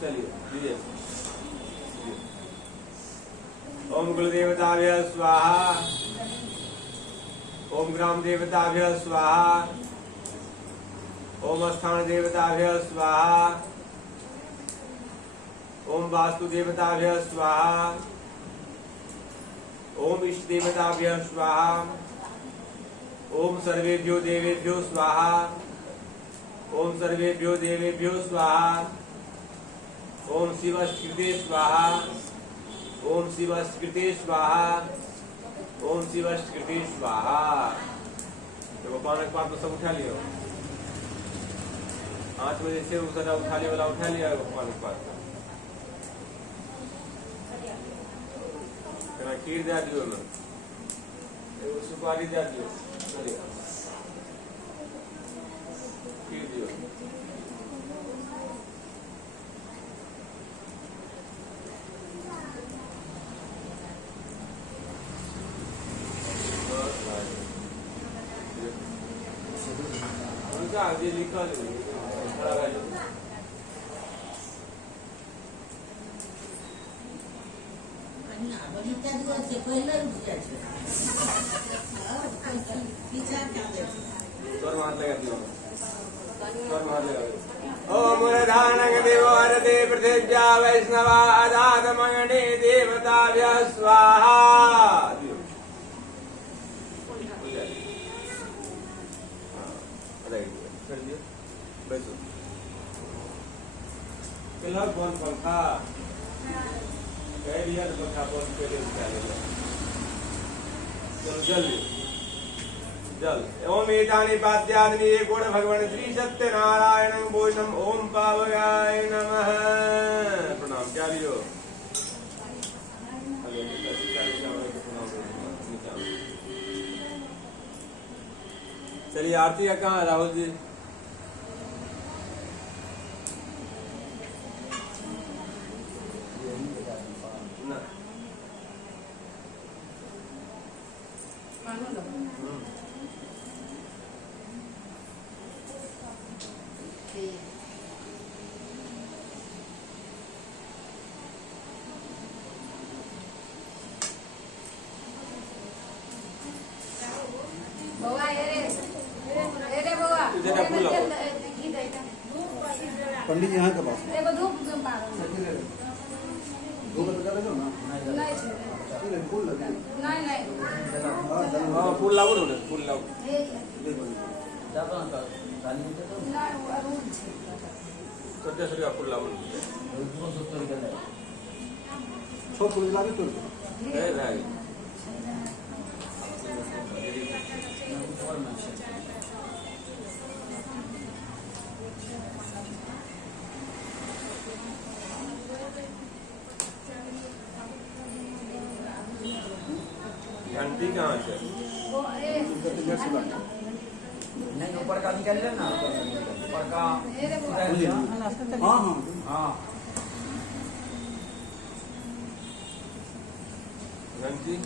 चलिए दीजिए। ओम कुलदेवताभ्यः स्वाहा। ओम ग्राम देवताभ्यः स्वाहा। ओम स्थान देवताभ्यः स्वाहा। ओम वास्तु देवताभ्यः स्वाहा। ओम इष्ट देवताभ्यः स्वाहा। ओम सर्वेभ्यो देवेभ्यो स्वाहा। ओम सर्वेभ्यो देवेभ्यो स्वाहा। ओम शिवस्कृते स्वाहा। ओम शिवस्कृते स्वाहा। ओम शिवस्कृते स्वाहा। तो पानक पाप तो सब उठा लियो 8 बजे से उधर उठा लिया वाला उठा लिया पानक पाप कना खीर दे दियो ना सुपारी दे दियो चलिए खीर दियो का ये लिखा है खड़ा है स्वर मार लगा दियो स्वर मार लगा ओम मूलधानंग देवो हरते पृथिव्या वैष्णवा अदात मंगने देवताभ्य स्वाहा किला कौन पंखा कह दिया तो पंखा बंद कर दे चलेगा चल जल्दी जल ओम एतानि पाद्यानि गुण भगवान श्री सत्यनारायण भूषणम ओम पावगाय नमः प्रणाम क्या लियो चलिए आरती का कहाँ है राहुल जी पंडित जी यहाँ के पास धूप फूल लावो ना फूल लावो सध्या सगळ्या फूल लावो छो फूल लागे तो घंटी कहाँ से नहीं ऊपर का निकाल लेना ऊपर का हाँ हाँ हाँ घंटी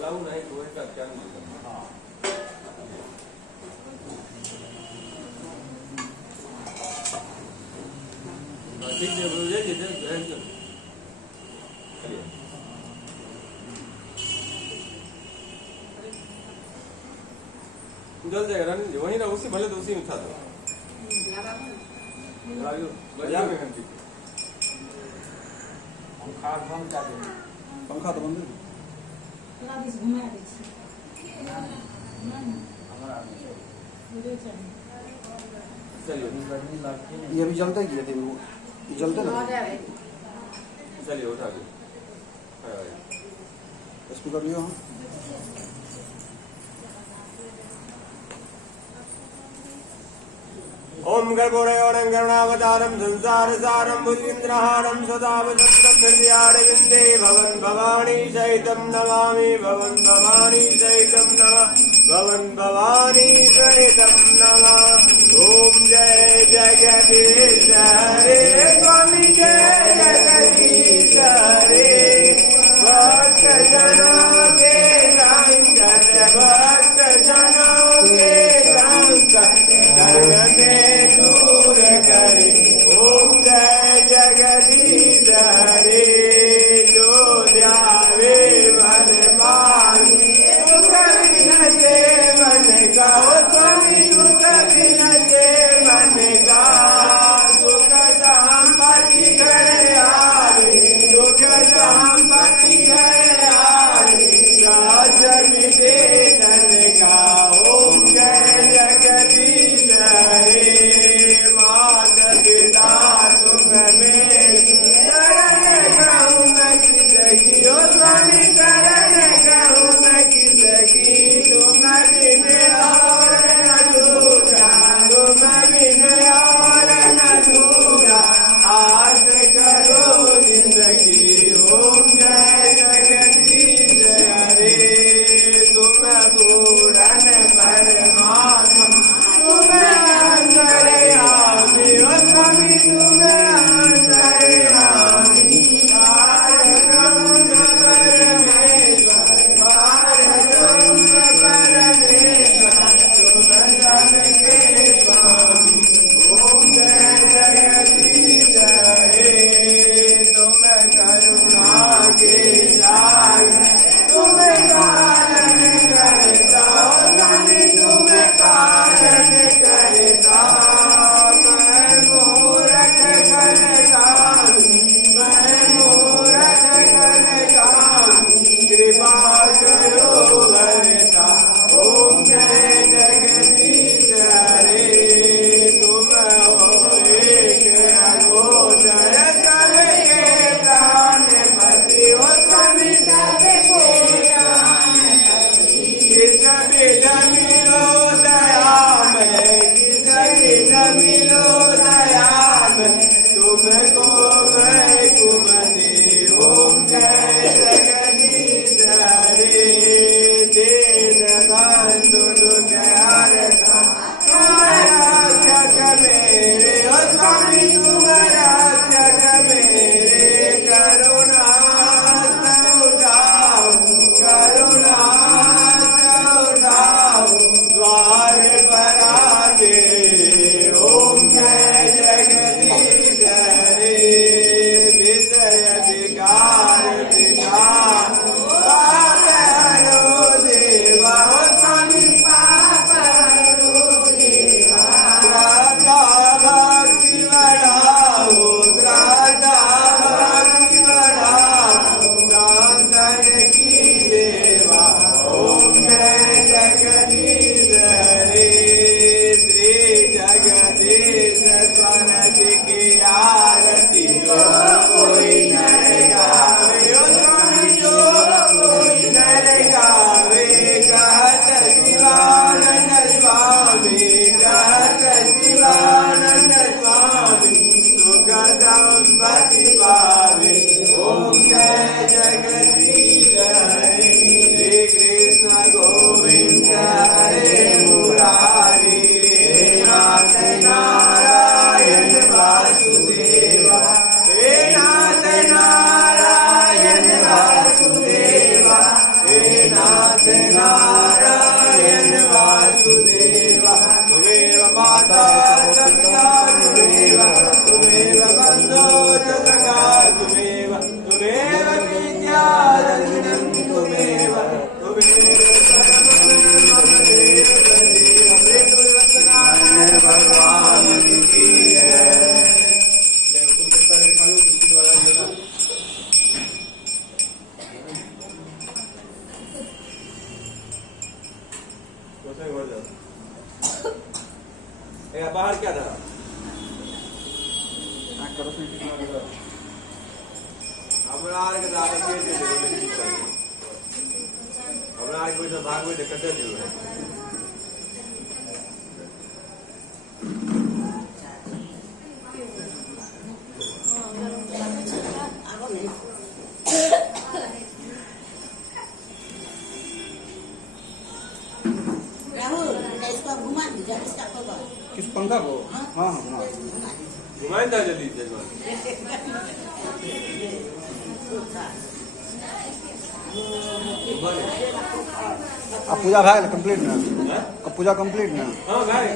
लाऊ नहीं कोई का क्या नहीं हाँ ठीक है बोलिए ये जल जाएगा रानी जी वहीं ना उसी भले तो उसी में था तो बाजार में घंटी पंखा बंद कर दो पंखा तो बंद चलिए ये अभी जलता ही है वो ये जलते ना चलिए उठा के स्पीकर लियो हाँ ओम गर्भोरयोणं करुणावतारं संसारसारं भुजगेन्द्रहारं सदा वसन्तं हृदयारविन्दे भवन् भवानी सहितं नमामि भवन् भवानी सहितं नमः भवन् भवानी सहितं नमः ओम जय जगदीश हरे स्वामी जय जगदीश हरे भक्त जनों के संकट भक्त जनों के संकट करने दूर करे ओम जय जगदीश हरे जो ध्यावे मन मानी सुख दिन से मन का स्वामी सुख दिन से मन का सुख संपत्ति घर आवे सुख संपत्ति घर आवे मिटे धन का ओम जय जगदीश हरे मात पिता सुख में शरण कहूँ मैं किसकी ओ स्वामी शरण कहूँ मैं किसकी तुम बिन और अधूरा तुम बिन और अधूरा आस करो जिंदगी ओम जय जगदीश या बाहर क्या धरा करो हमरा आर के दादा के दे हमरा आर कोई से भाग में दिक्कत है राहुल इसको घुमा दीजिए इसका होगा किस पंखा को हाँ हाँ घुमा घुमाए था जल्दी जजमान अब पूजा भाई कंप्लीट ना हाँ? अब पूजा कंप्लीट ना हाँ भाई